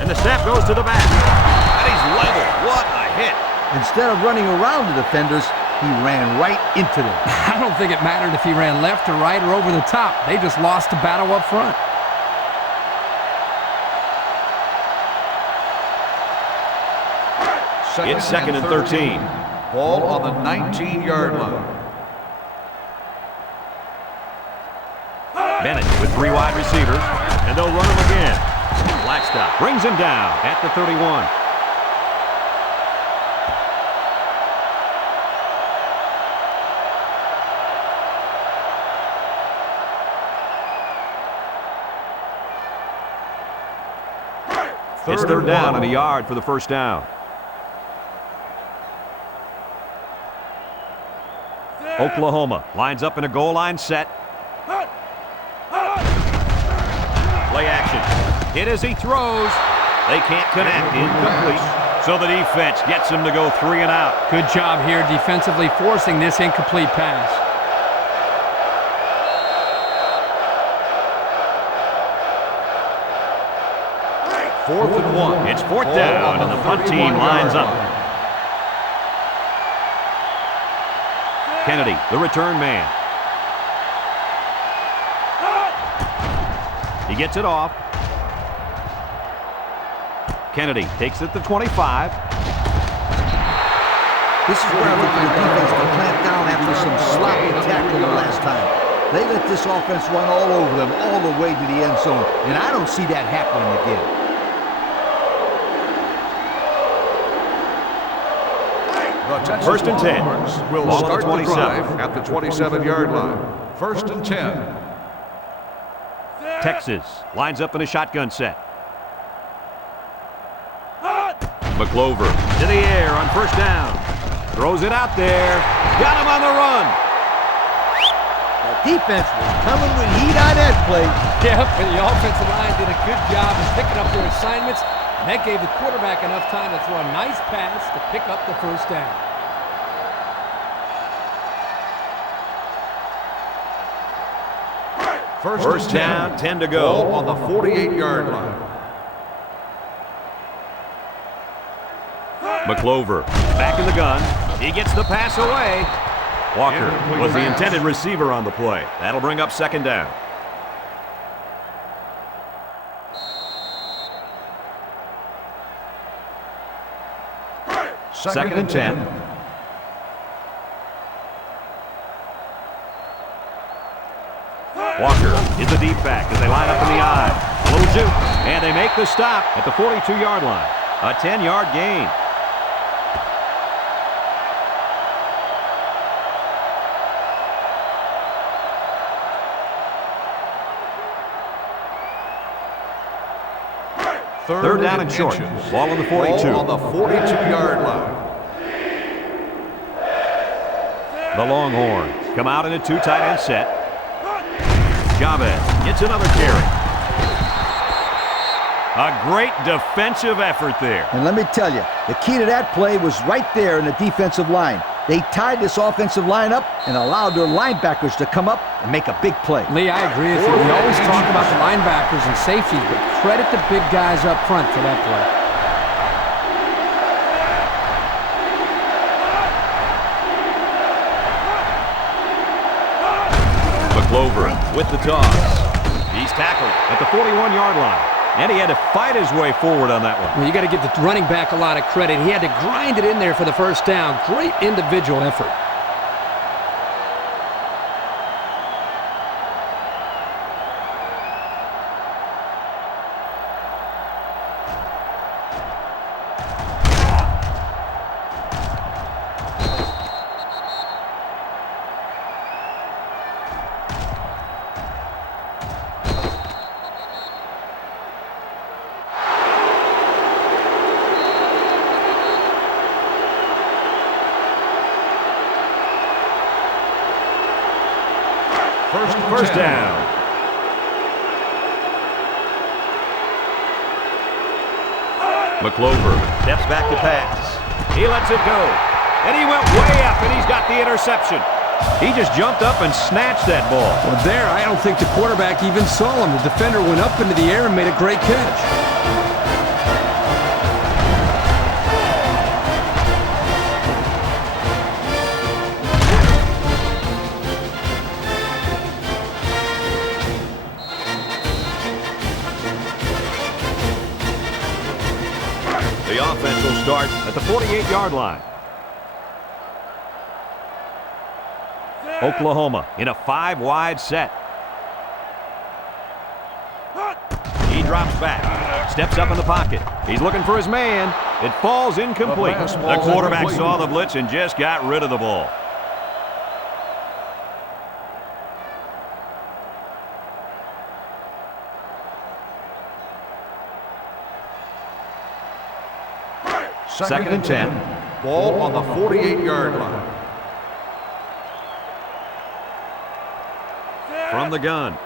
And the snap goes to the back. And he's level. What a hit. Instead of running around the defenders, he ran right into them. I don't think it mattered if he ran left or right or over the top. They just lost the battle up front. It's second and 13. Ball on the 19-yard line. Bennett with 3 wide receivers, and they'll run him again. Blackstock brings him down at the 31. It's third down and a yard for the first down. Oklahoma lines up in a goal line set. Play action. Hit as he throws. They can't connect. Incomplete. So the defense gets him to go 3 and out. Good job here defensively forcing this incomplete pass. Fourth and 1. It's fourth down, and the punt team lines up. Kennedy, the return man. He gets it off. Kennedy takes it to 25. This is where I look for the defense to clamp down after some sloppy tackling the last time. They let this offense run all over them, all the way to the end zone, and I don't see that happening again. The Texas First and 10. Longhorns will Ball on the start the 27. drive at the 27-yard line. First and 10. Texas lines up in a shotgun set. McClover to the air on first down. Throws it out there. Got him on the run. The defense was coming with heat on that play. Yep, and the offensive line did a good job of picking up their assignments, and that gave the quarterback enough time to throw a nice pass to pick up the first down. First down, 10 to go. Ball on the 48-yard line. McClover back in the gun. He gets the pass away. Walker was the intended receiver on the play. That'll bring up second down. Second and 10. Walker is the deep back as they line up in the eye. A little juke, and they make the stop at the 42-yard line. A 10-yard gain. Third down and short. Ball on the 42. Ball on the 42-yard line. The Longhorns come out in a two tight end set. Chavez gets another carry. A great defensive effort there. And let me tell you, the key to that play was right there in the defensive line. They tied this offensive line up and allowed their linebackers to come up and make a big play. Lee, I agree with you. We always talk about the linebackers and safeties, but credit the big guys up front for that play. McClover with the toss. He's tackled at the 41-yard line. And he had to fight his way forward on that one. Well, you got to give the running back a lot of credit. He had to grind it in there for the first down. Great individual effort. First down. McClover steps back to pass. He lets it go. And he went way up, and he's got the interception. He just jumped up and snatched that ball. Well, there, I don't think the quarterback even saw him. The defender went up into the air and made a great catch. The offense will start at the 48-yard line. Oklahoma in a 5-wide set. He drops back, steps up in the pocket. He's looking for his man. It falls incomplete. The quarterback saw the blitz and just got rid of the ball. Second and 10. Ball on the 48-yard line. From the gun.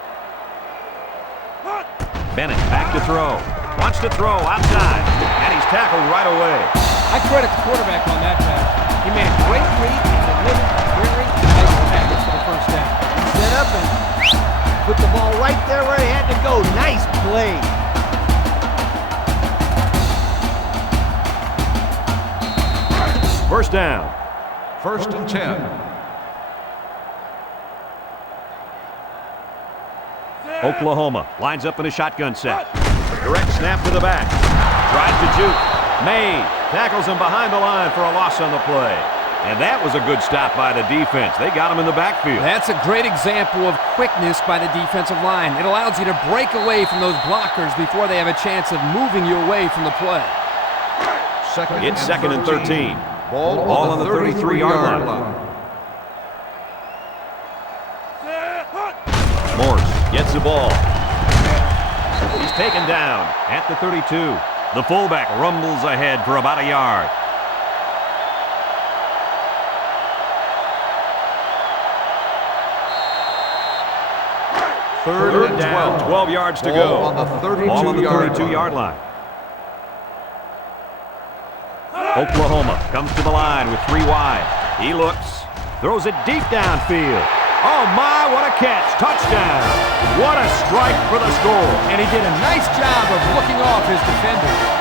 Bennett back to throw. Wants to throw outside. And he's tackled right away. I credit the quarterback on that pass. He made a great read and delivered a very nice pass for the first down. Set up and put the ball right there where he had to go. Nice play. First down. First and 10. Oklahoma lines up in a shotgun set. Direct snap to the back. Tries to juke. May tackles him behind the line for a loss on the play. And that was a good stop by the defense. They got him in the backfield. That's a great example of quickness by the defensive line. It allows you to break away from those blockers before they have a chance of moving you away from the play. It's second and 13. Ball on the 33-yard line. Morse gets the ball. He's taken down at the 32. The fullback rumbles ahead for about a yard. Third and down, 12 yards to go. On the Ball on the 32-yard line. Oklahoma comes to the line with 3 wide. He looks, throws it deep downfield. Oh my, what a catch. Touchdown. What a strike for the score. And he did a nice job of looking off his defender.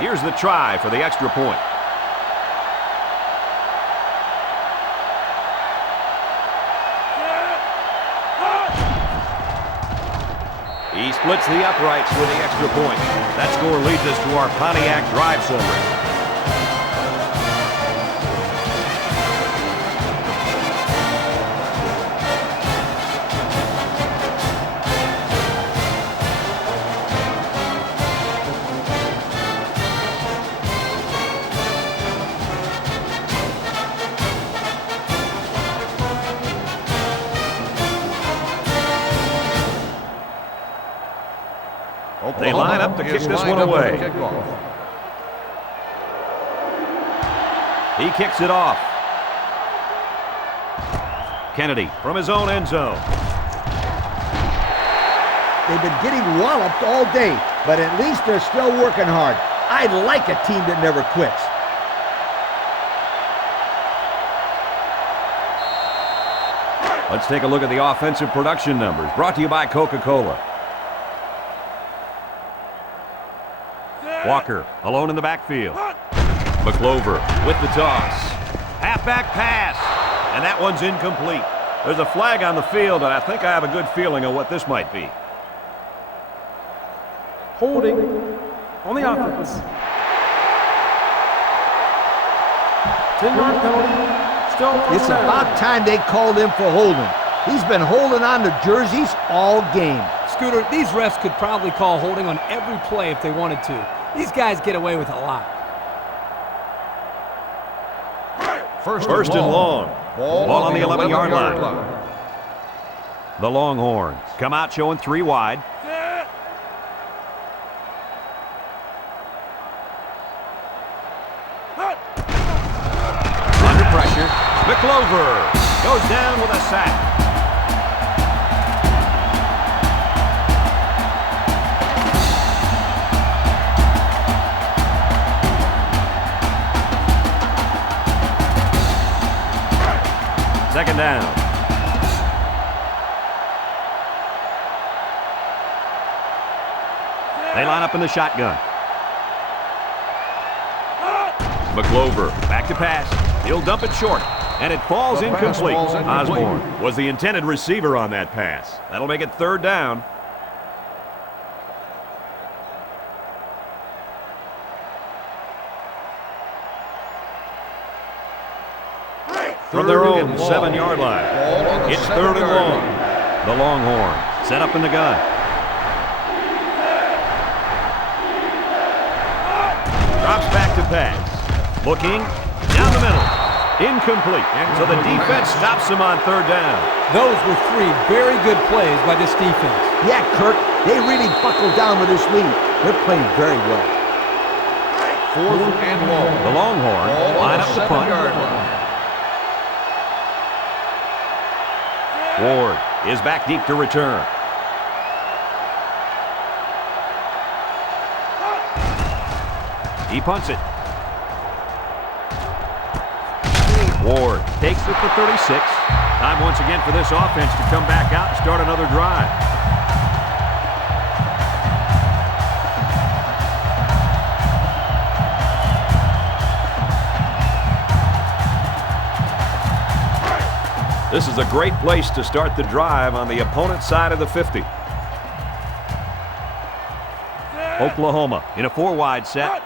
Here's the try for the extra point. He splits the uprights with the extra point. That score leads us to our Pontiac drive summary. They line up to kick this one away. He kicks it off. Kennedy from his own end zone. They've been getting walloped all day, but at least they're still working hard. I like a team that never quits. Let's take a look at the offensive production numbers, brought to you by Coca-Cola. Walker alone in the backfield. McClover with the toss. Halfback pass, and that one's incomplete. There's a flag on the field, and I think I have a good feeling of what this might be. Holding on the offense. 10-yard penalty. Still It's about time they called him for holding. He's been holding on to jerseys all game. Scooter, these refs could probably call holding on every play if they wanted to. These guys get away with a lot. First and long. Ball on the 11-yard line. line. The Longhorns come out showing 3 wide. Under pressure. McClover goes down with a sack. Second down. They line up in the shotgun. McClover back to pass. He'll dump it short, and it falls incomplete. Osborne was the intended receiver on that pass. That'll make it third down. From their own 7-yard line. It's third and long. The Longhorns set up in the gun. Drops back to pass. Looking down the middle. Incomplete. So the defense stops him on third down. Those were 3 very good plays by this defense. Yeah, Kirk, they really buckled down with this lead. They're playing very well. Fourth and long. The Longhorns line up to punt. Ward is back deep to return. He punts it. Ward takes it to 36. Time once again for this offense to come back out and start another drive. This is a great place to start the drive on the opponent's side of the 50. Oklahoma in a 4-wide set.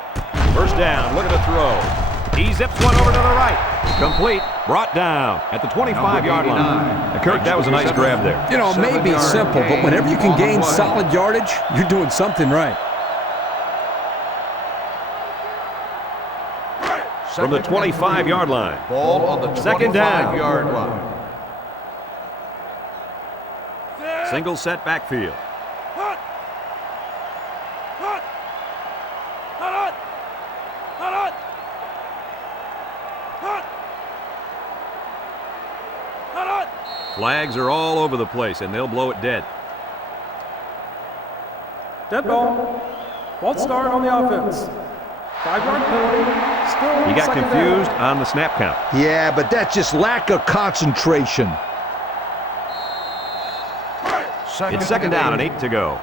First down, look at the throw. He zips one over to the right. Complete, brought down at the 25-yard line. Kirk, that was a nice grab there. You know, it may be simple, but whenever you can gain solid yardage, you're doing something right. From the 25-yard line. Ball on the Second down. 25-yard line. Single set backfield. Flags are all over the place, and they'll blow it dead. Dead ball. False start on the offense. 5-yard penalty. Still He got second confused down. on the snap count. Yeah, but that's just lack of concentration. It's second down and 8 to go.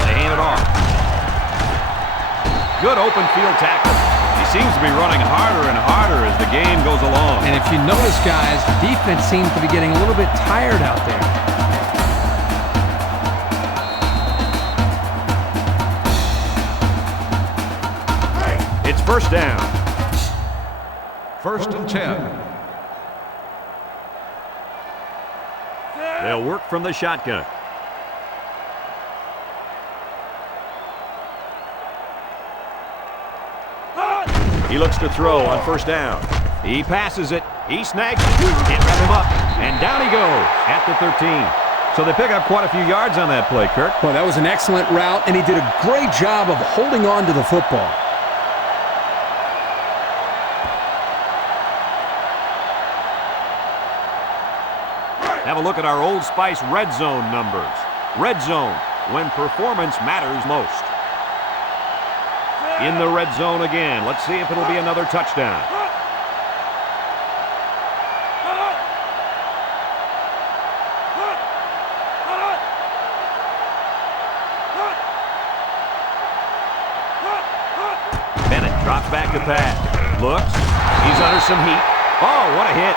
They hand it off. Good open field tackle. He seems to be running harder and harder as the game goes along. And if you notice, guys, the defense seems to be getting a little bit tired out there. It's first down. First and 10. They'll work from the shotgun. He looks to throw on first down. He passes it. He snags it. Can't wrap him up. And down he goes at the 13. So they pick up quite a few yards on that play, Kirk. Well, that was an excellent route, and he did a great job of holding on to the football. Have a look at our Old Spice red zone numbers. Red zone, when performance matters most. In the red zone again. Let's see if it'll be another touchdown. Bennett drops back to pass. Looks. He's under some heat. Oh, what a hit.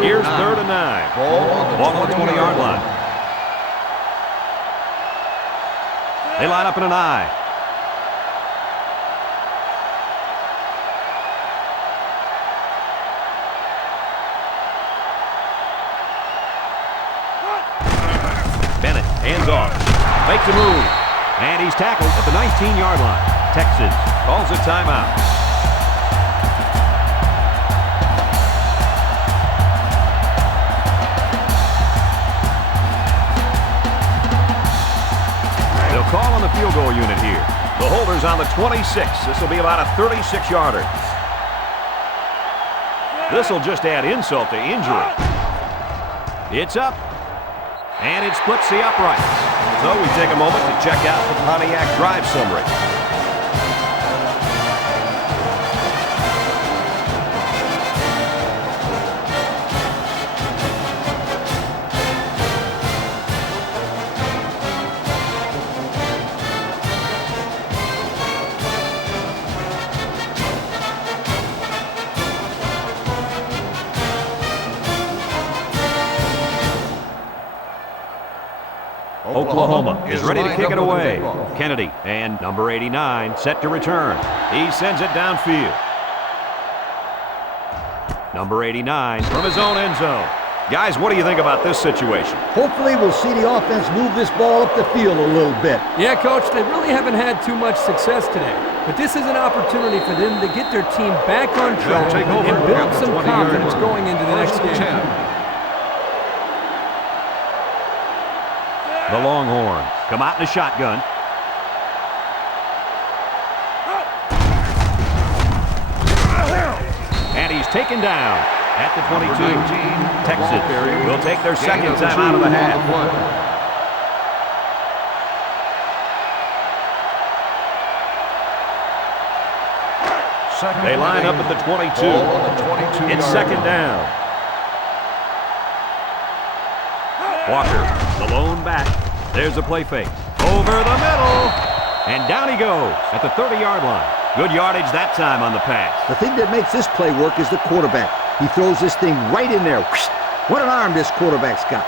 Here's 3rd and 9. Ball on the 20-yard line. They line up in an I. Bennett, hands off. Makes a move. And he's tackled at the 19-yard line. Texas calls a timeout. Call on the field goal unit here. The holder's on the 26. This will be about a 36-yarder. This will just add insult to injury. It's up, and it splits the uprights. So we take a moment to check out the Pontiac drive summary. Oklahoma is ready to kick it away. Kennedy and number 89 set to return. He sends it downfield. Number 89 from his own end zone. Guys, what do you think about this situation? Hopefully we'll see the offense move this ball up the field a little bit. Yeah, Coach, they really haven't had too much success today. But this is an opportunity for them to get their team back on track and build some confidence going into the next game. The Longhorns come out in a shotgun. And he's taken down at the 22. Texas will take their second time out of the half. They line up at the 22. It's second down. Walker, the lone back. There's a play fake. Over the middle. And down he goes at the 30-yard line. Good yardage that time on the pass. The thing that makes this play work is the quarterback. He throws this thing right in there. What an arm this quarterback's got.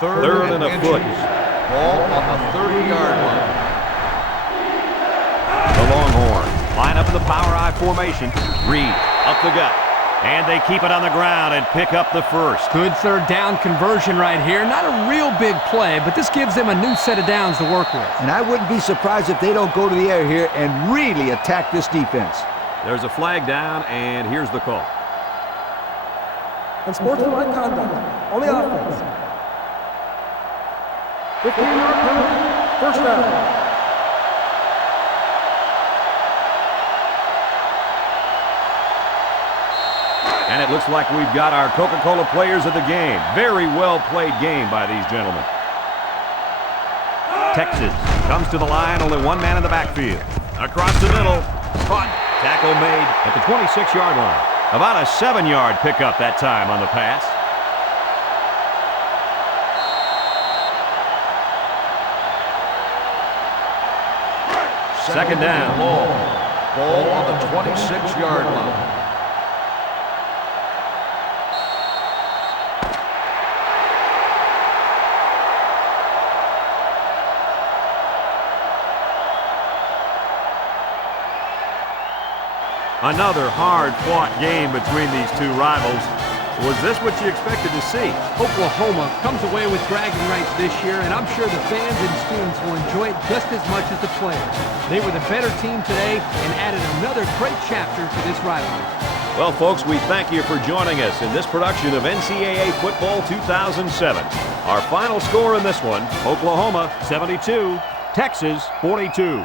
Third and a foot. Ball on the 30-yard line. The Longhorns line up in the power I formation. Reed up the gut. And they keep it on the ground and pick up the first. Good third down conversion right here. Not a real big play, but this gives them a new set of downs to work with. And I wouldn't be surprised if they don't go to the air here and really attack this defense. There's a flag down, and here's the call. Unsportsmanlike conduct on the offense. 15-yard penalty, first down. And it looks like we've got our Coca-Cola players of the game. Very well played game by these gentlemen. Texas comes to the line, only one man in the backfield. Across the middle, caught, tackle made at the 26-yard line. About a 7-yard pickup that time on the pass. Second down. Ball on the 26-yard line. Another hard-fought game between these two rivals. Was this what you expected to see? Oklahoma comes away with bragging rights this year, and I'm sure the fans and students will enjoy it just as much as the players. They were the better team today and added another great chapter to this rivalry. Well, folks, we thank you for joining us in this production of NCAA Football 2007. Our final score in this one, Oklahoma 72, Texas 42.